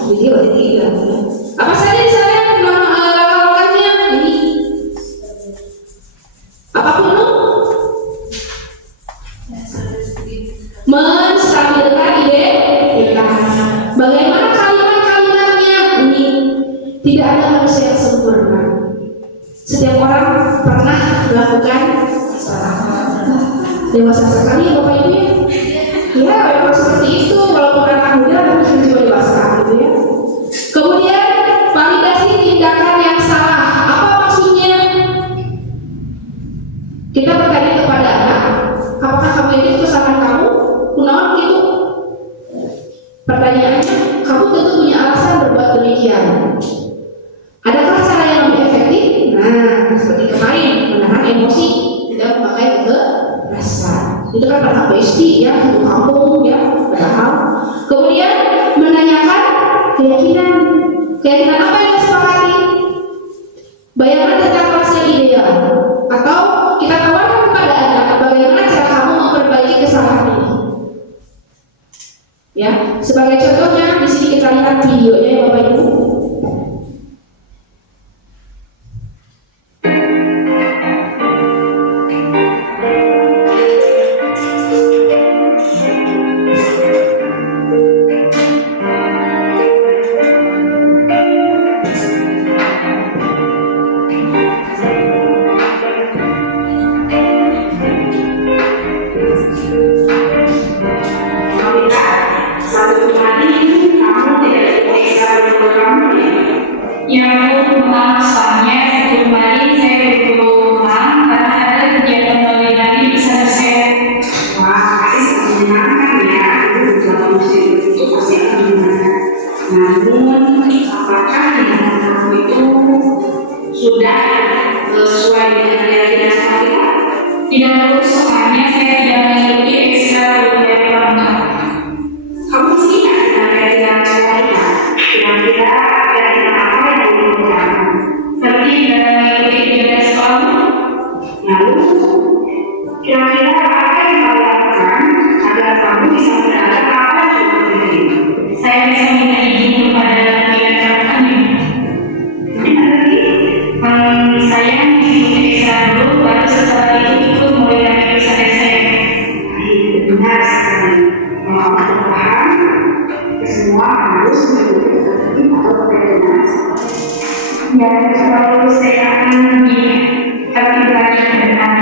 Segitiga berarti 3. Apa saja di sana langkah-langkahnya? Ini apapun itu? Menstabilkan identitas. Bagaimana kalimat-kalimatnya? Ini tidak ada manusia yang sempurna. Setiap orang pernah melakukan kesalahan. Dewasa sekali ya Bapak Ibu ya. Ya memang seperti itu. Walaupun anak muda tapi juga dewasa gitu ya. Kemudian validasi tindakan yang salah. Apa maksudnya? Kita bertanya kepada anak, apakah kamu yakin kesalahan kamu? Kunaon gitu? Pertanyaannya, kamu tentu punya alasan berbuat demikian. Adakah cara yang lebih efektif? Nah, seperti kemarin, menahan emosi, tidak memakai kekerasan. Itu kan pernah besti ya, satu kampung ya, padahal. Kemudian menanyakan keyakinan apa yang disepakati? Bayangan tentang kelas yang ideal, atau kita tawarkan kepada anak bagaimana cara kamu memperbaiki kesalahan ini. Ya, sebagai contohnya di sini kita lihat videonya ya Bapak Ibu. sesuai dengan nilai-nilai kita? Tidak lulus soalnya saya tidak mengikuti ekstrakurikuler pramuka. Kamu sih ada nilai-nilai kita? Kira-kira nilai-nilai apa yang diinginkan? Seperti dalam mengikuti kegiatan sekolah. Lalu, kira-kira apa yang kamu lakukan agar kamu bisa mendapatkan apa yang kamu inginkan? Saya bisa minta izin kepada pimpinan kami. Mungkin ada lagi? Saya mengikuti ekstra dulu, baru setelah itu ikut mulai dari misalnya saya. Benar sekali. Kalau kamu paham, semua harus mengikuti tertib atau koordinat. Ya, setelah itu saya akan pergi aktif lagi ke depan.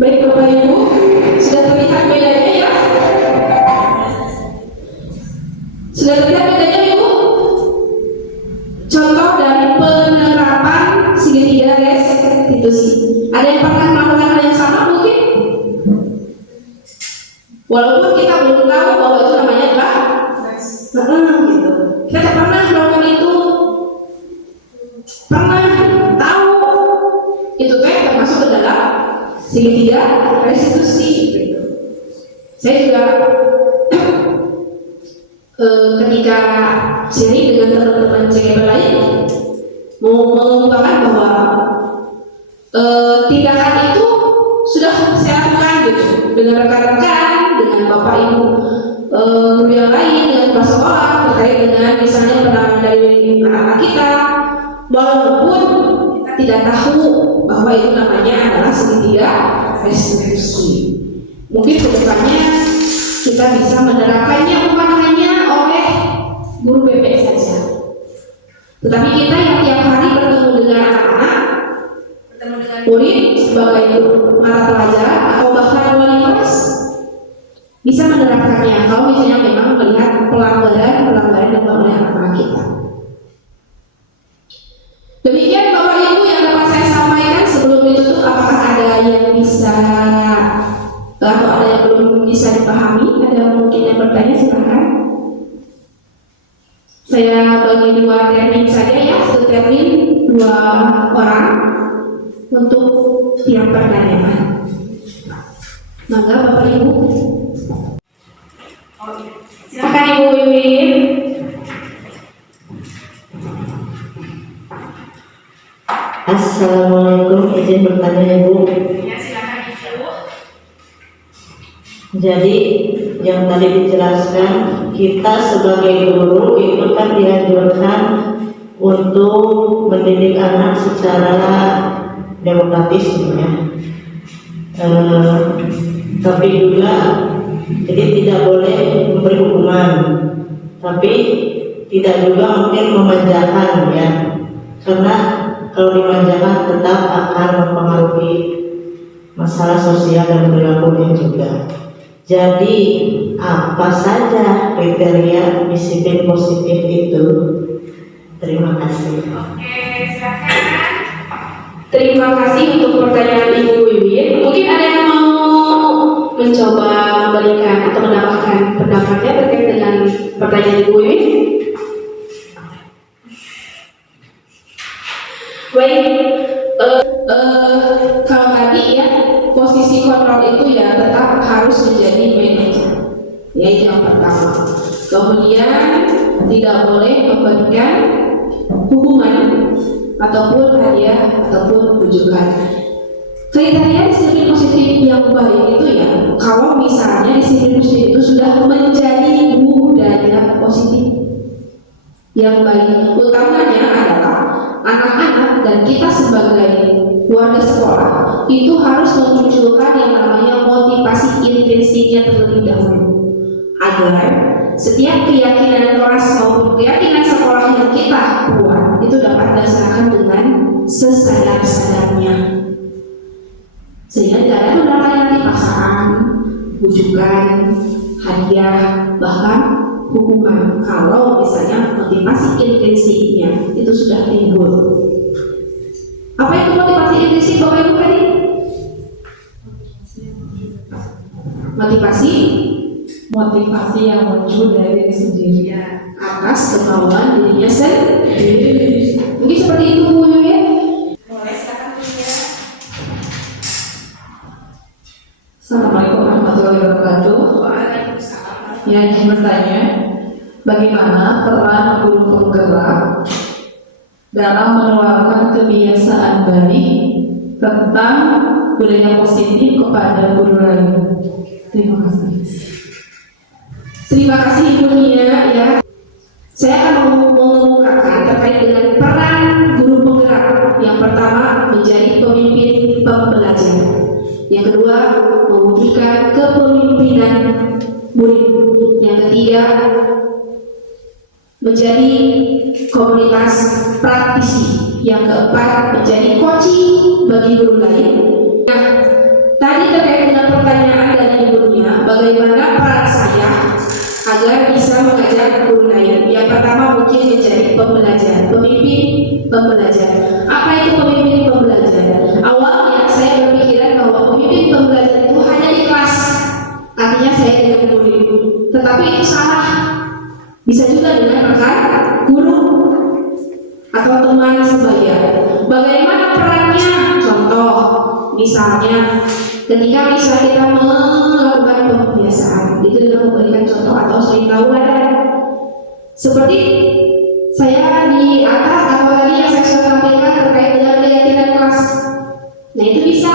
Baik Bapak Ibu, sudah terlihat bedanya ya? Sudah terlihat bedanya Ibu? Contoh dari penerapan segitiga restitusi. Ada yang pernah melakukan hal yang sama mungkin? Walaupun kita belum tahu bahwa itu namanya adalah gitu. Kita tak pernah melakukan itu. Pernah tahu itu termasuk ke dalam segitiga restitusi. Saya juga ketika sharing dengan teman-teman CGP lain mau mengungkapkan bahwa tindakan itu sudah saya lakukan gitu dengan rekan-rekan, dengan bapak ibu guru yang lain, dengan kepala sekolah terkait dengan misalnya penanganan dari anak-anak kita, walaupun kita tidak tahu bahwa itu namanya adalah segitiga restitusi. Mungkin kedepannya kita bisa menerapkannya bukan hanya oleh guru BP saja, tetapi kita yang tiap hari bertemu dengan anak-anak, bertemu dengan murid sebagai mata pelajaran atau bahkan wali kelas bisa menerapkannya kalau misalnya memang melihat pelanggaran yang dilakukan oleh anak-anak kita. Demikian Bapak Ibu yang dapat saya sampaikan. Sebelum ditutup, apakah ada yang bisa atau ada yang belum bisa dipahami? Ada mungkin yang bertanya, silakan. Saya bagi dua termin saja ya, satu termin 2 orang untuk tiap pertanyaan. Maka Bapak Ibu. Silakan Ibu Wiwin. Assalamualaikum, izin bertanya Ibu. Ya, silakan Ibu. Jadi yang tadi dijelaskan, kita sebagai guru itu kan dianjurkan untuk mendidik anak secara demokratis ya. Tapi juga jadi tidak boleh memberi hukuman, tapi tidak juga mungkin memanjakan ya, karena kalau dimanjakan tetap akan mempengaruhi masalah sosial dan perilakunya juga. Jadi apa saja kriteria disiplin positif itu? Terima kasih. Oke, silakan. Terima kasih untuk pertanyaan Ibu Wiwin. Mungkin ada yang mau mencoba memberikan atau menambahkan pendapatnya terkait dengan pertanyaan Ibu Wiwin? Baik, kalau tadi ya posisi kontrol itu ya tetap harus menjadi manajer, ya itu yang pertama. Kemudian tidak boleh memberikan hukuman ataupun hadiah ataupun rujukan. Kriteria disiplin positif yang baik itu ya, kalau misalnya disiplin positif itu sudah menjadi budaya positif yang baik, utamanya adalah anak-anak dan kita sebagai warga sekolah itu harus memunculkan yang namanya motivasi intrinsiknya terlebih dahulu, agar setiap keyakinan kelas maupun keyakinan sekolah yang kita buat itu dapat dilaksanakan dengan sesadar-sadarnya, sehingga tidak ada nanti paksaan, bujukan, hadiah, bahkan hukuman kalau misalnya motivasi intrinsiknya itu sudah timbul. Apa itu motivasi intrinsik Bapak Ibu tadi? Motivasi yang muncul dari diri sendiri atas kemauan dirinya sendiri. Mungkin seperti itu Bu ya. Boleh, silakan Bu ya. Assalamualaikum warahmatullahi wabarakatuh. Waalaikumsalam. Ya, ingin bertanya, bagaimana peran guru penggerak dalam menularkan kebiasaan baik tentang budaya positif kepada guru lain? Terima kasih. Terima kasih Ibu Nia ya. Saya akan mengemukakan terkait dengan peran guru penggerak. Yang pertama menjadi pemimpin pembelajar. Yang kedua mewujudkan kepemimpinan murid. Yang ketiga menjadi komunitas praktisi. Yang keempat menjadi coaching bagi guru lain. Nah, tadi terkait dengan pertanyaan dari Ibu Nia, bagaimana peran saya agar bisa mengajak guru lain? Yang pertama mungkin menjadi pembelajar, pemimpin pembelajar. Apa itu pemimpin pembelajar? Awalnya saya berpikiran bahwa pemimpin pembelajar itu hanya di kelas, artinya saya dengan murid. Tetapi itu salah. Bisa juga dengan rekan guru atau teman sebaya. Bagaimana perannya? Contoh, misalnya ketika kita melakukan pembiasaan itu dengan memberikan contoh atau sering tauladan, seperti saya di atas atau tadi yang saya sudah sampaikan terkait dengan keyakinan kelas. Nah itu bisa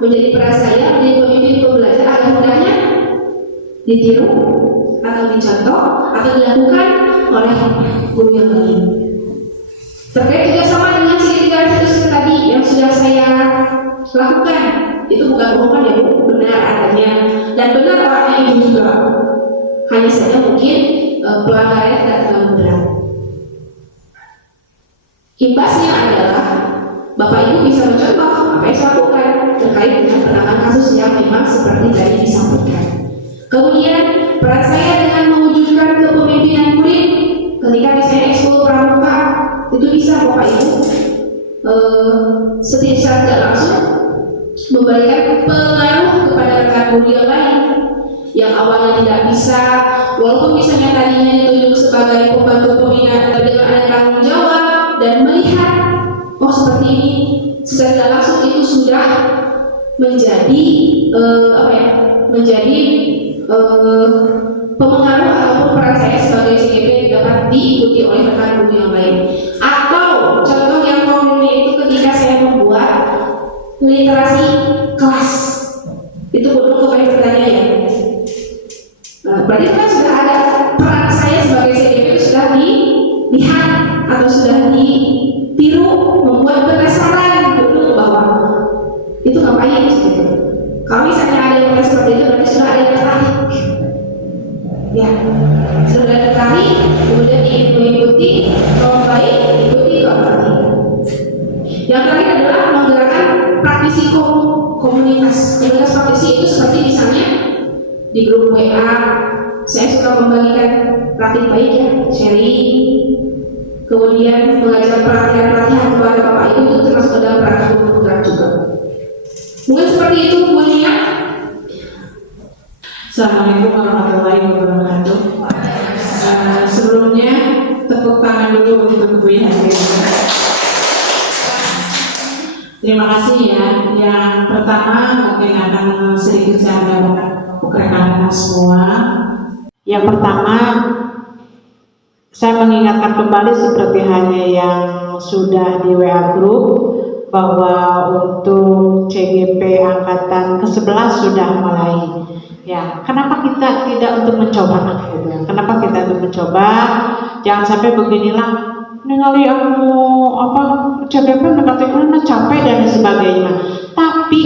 menjadi peran saya menjadi pemimpin pembelajar agar mudahnya ditiru atau dicontoh atau dilakukan oleh guru yang lain. Terkait juga sama dengan ciri-ciri tadi yang sudah saya lakukan, itu bukan bohongan ya Bu, benar adanya dan benar orangnya Ibu juga. Hanya saja mungkin pelanggarannya tidak terlalu berat. Imbasnya adalah Bapak Ibu bisa mencontoh apa yang saya lakukan terkait dengan penanganan kasus yang memang seperti tadi disampaikan. Kemudian peran saya dengan mewujudkan kepemimpinan murid ketika misalnya ekskul pramuka itu bisa Bapak Ibu secara tidak langsung memberikan pengaruh kepada rekan guru yang lain yang awalnya tidak bisa, walaupun misalnya tadinya ditunjuk sebagai pembantu pembina dengan ada tanggung jawab dan melihat oh seperti ini secara tidak langsung itu sudah menjadi pemengaruh ataupun peran saya sebagai CGP dapat diikuti oleh rekan guru yang lain. Atau contoh yang konkretnya itu ketika saya membuat literasi kelas, itu betul kembali bertanya ya, di grup WA saya suka membagikan praktik baik ya, sharing, kemudian mengajar pelatihan kepada Bapak Ibu itu termasuk dalam rangka program juga. Mungkin seperti itu Bu Nia. Assalamualaikum warahmatullahi wabarakatuh. Sebelumnya tepuk tangan dulu untuk Bu Yati. Terima kasih ya. Yang pertama mungkin akan sedikit saya menyampaikan rekan-rekan semua. Yang pertama saya mengingatkan kembali seperti hanya yang sudah di WA Group bahwa untuk CGP angkatan ke-11 sudah mulai. Ya, kenapa kita tidak untuk mencoba? Gitu ya. Kenapa kita untuk mencoba? Jangan sampai beginilah, ningali aku CGP mendekati capek dan sebagainya. Tapi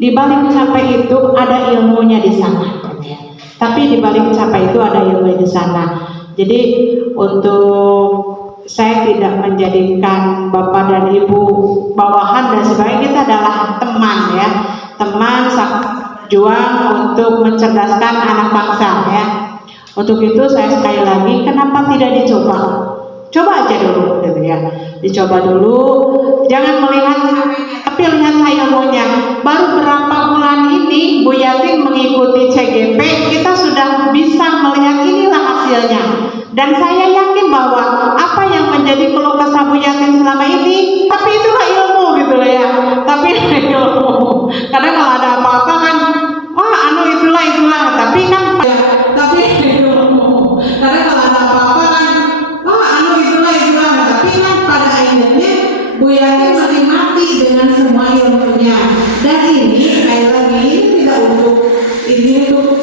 di balik capek itu ada ilmunya di sana. Gitu ya. Tapi di balik capek itu ada ilmu di sana. Jadi untuk saya tidak menjadikan Bapak dan Ibu bawahan dan sebagainya, kita adalah teman ya, teman juang untuk mencerdaskan anak bangsa ya. Untuk itu saya sekali lagi, kenapa tidak dicoba? Coba aja dulu gitu ya. Dicoba dulu, jangan melihat tapi lihatlah ilmunya. Baru berapa bulan ini Bu Yati mengikuti CGP, kita sudah bisa melihat inilah hasilnya. Dan saya yakin bahwa apa yang menjadi keluh kesah Bu Yati selama ini, tapi itulah ilmu gitu loh ya. Tapi ilmu. Karena kalau ada apa-apa kan, itulah. Tapi kan, tapi ilmu. Karena kalau ada apa-apa kan, itulah. Tapi kan pada akhirnya Bu Yati menikmati dengan semua ilmunya. Dan ini sekali lagi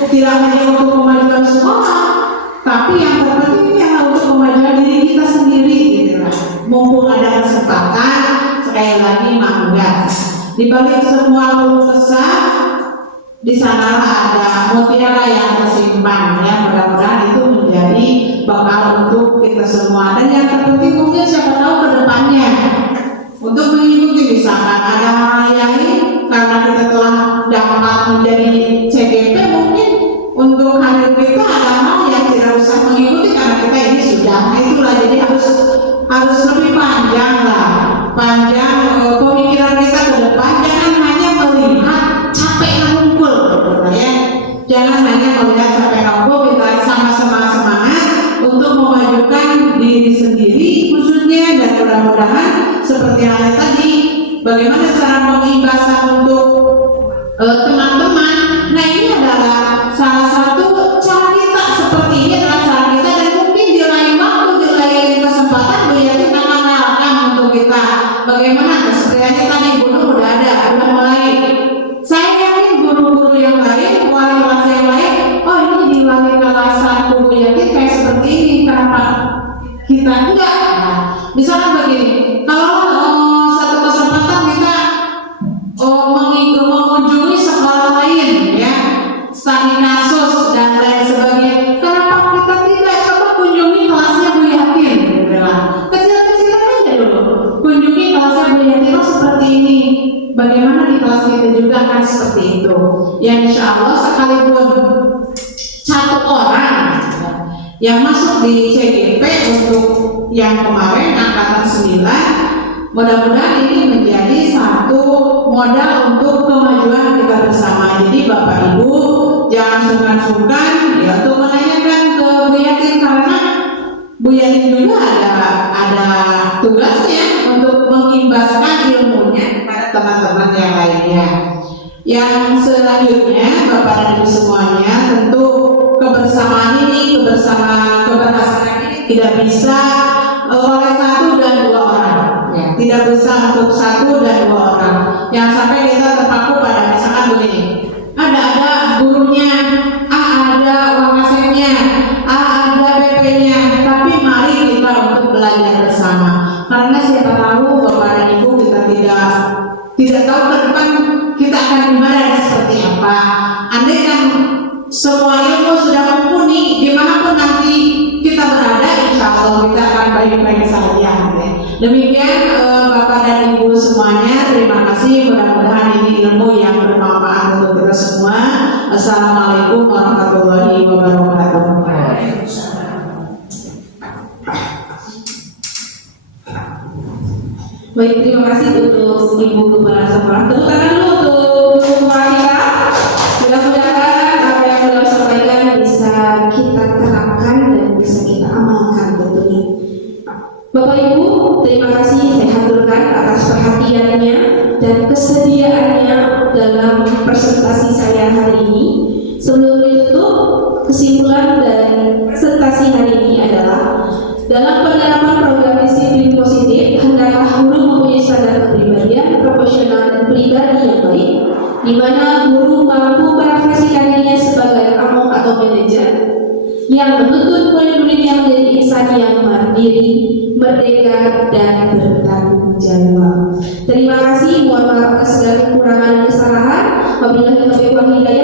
tidak hanya untuk kemajuan sekolah, tapi yang terpenting adalah untuk kemajuan diri kita sendiri gitu lah. Mumpung ada kesempatan, sekali lagi mangga. Di balik semua keluh kesah, di sanalah ada mutiara yang tersimpan ya. Mudah-mudahan itu menjadi bekal untuk kita semua. Dan yang terpenting mungkin siapa tahu ke depannya untuk mengikuti misalkan ada hal lain karena kita telah dapat menjadi CGP, mungkin untuk hadir kita ada hal yang tidak usah mengikuti karena kita ini sudah. Nah, itulah jadi harus lebih panjang pemikiran kita ke depan. Jangan hanya melihat capek ngumpul ya. Jangan hanya melihat capek ngumpul, kita sama-sama semangat untuk memajukan diri sendiri khususnya, dan mudah-mudahan seperti halnya tadi bagaimana cara pengibasan untuk teman-teman. Nah, ini adalah salah satu cara kita, seperti ini adalah cara kita, dan mungkin di lain waktu, di lain kesempatan Bu Yati akan mengenalkan untuk kita bagaimana sebenarnya tadi guru udah mulai. Saya yakin guru-guru yang lain, wali kelas yang lain, oh ini di wali kelas Bu Yati kayak seperti ini, kenapa kita enggak? Nah, misalnya begini, kalau satu kesempatan kita mengunjungi sekolah lain ya, studi kasus dan lain sebagainya, kenapa kita tidak coba kunjungi kelasnya Bu Yati? Kecil-kecilan aja dulu, kunjungi kelasnya Bu Yati, oh seperti ini, bagaimana di kelas kita juga kan seperti itu ya. Insya Allah sekalipun satu orang yang masuk di CGP untuk yang kemarin angkatan 9, mudah-mudahan ini menjadi satu modal untuk kemajuan kita bersama. Jadi Bapak Ibu jangan sungkan-sungkan ya untuk menanyakan ke Bu Yati, karena Bu Yati juga ada tugasnya untuk mengimbaskan ilmunya kepada teman-teman yang lainnya. Yang selanjutnya Bapak dan Ibu semuanya, tentu kebersamaan ini, keberhasilan ini tidak bisa oleh satu dan dua orang ya. Tidak bisa untuk satu dan dua orang. Yang sampai kita terpaku pada misalkan begini, ada gurunya, ada uang kasetnya, ada BP-nya, tapi mari kita untuk belajar bersama. Karena siapa tahu Bapak dan Ibu kita tidak tahu ke depan kita akan dimana dan seperti apa. Andai kan semua ilmu sudah mumpuni, dimanapun nanti kita berada, insya Allah kita akan baik-baik saja. Ya. Demikian Bapak dan Ibu semuanya, terima kasih. Mudah-mudahan ini ilmu yang bermanfaat untuk kita semua. Assalamualaikum warahmatullahi wabarakatuh. Baik, terima kasih untuk Ibu Kepala Sekolah. Tepuk tangan dulu untuk semua kita. Mudah-mudahan apa yang beliau sampaikan bisa kita terapkan dan bisa kita amalkan tentunya. Bapak Ibu, terima kasih saya haturkan atas perhatiannya dan kesediaannya dalam presentasi saya hari ini. Sebelum ditutup, kesimpulan dari presentasi hari ini adalah dalam penerapan program disiplin positif, hendaklah guru mempunyai standar kepribadian, profesional dan pribadi yang baik, di mana guru mampu merefleksikan dirinya sebagai among atau manajer yang menuntut murid-muridnya menjadi insan yang mandiri, merdeka dan bertanggung jawab. Terima kasih, mohon maaf atas segala kekurangan dan kesalahan. Wabillahi taufiq wal hidayah.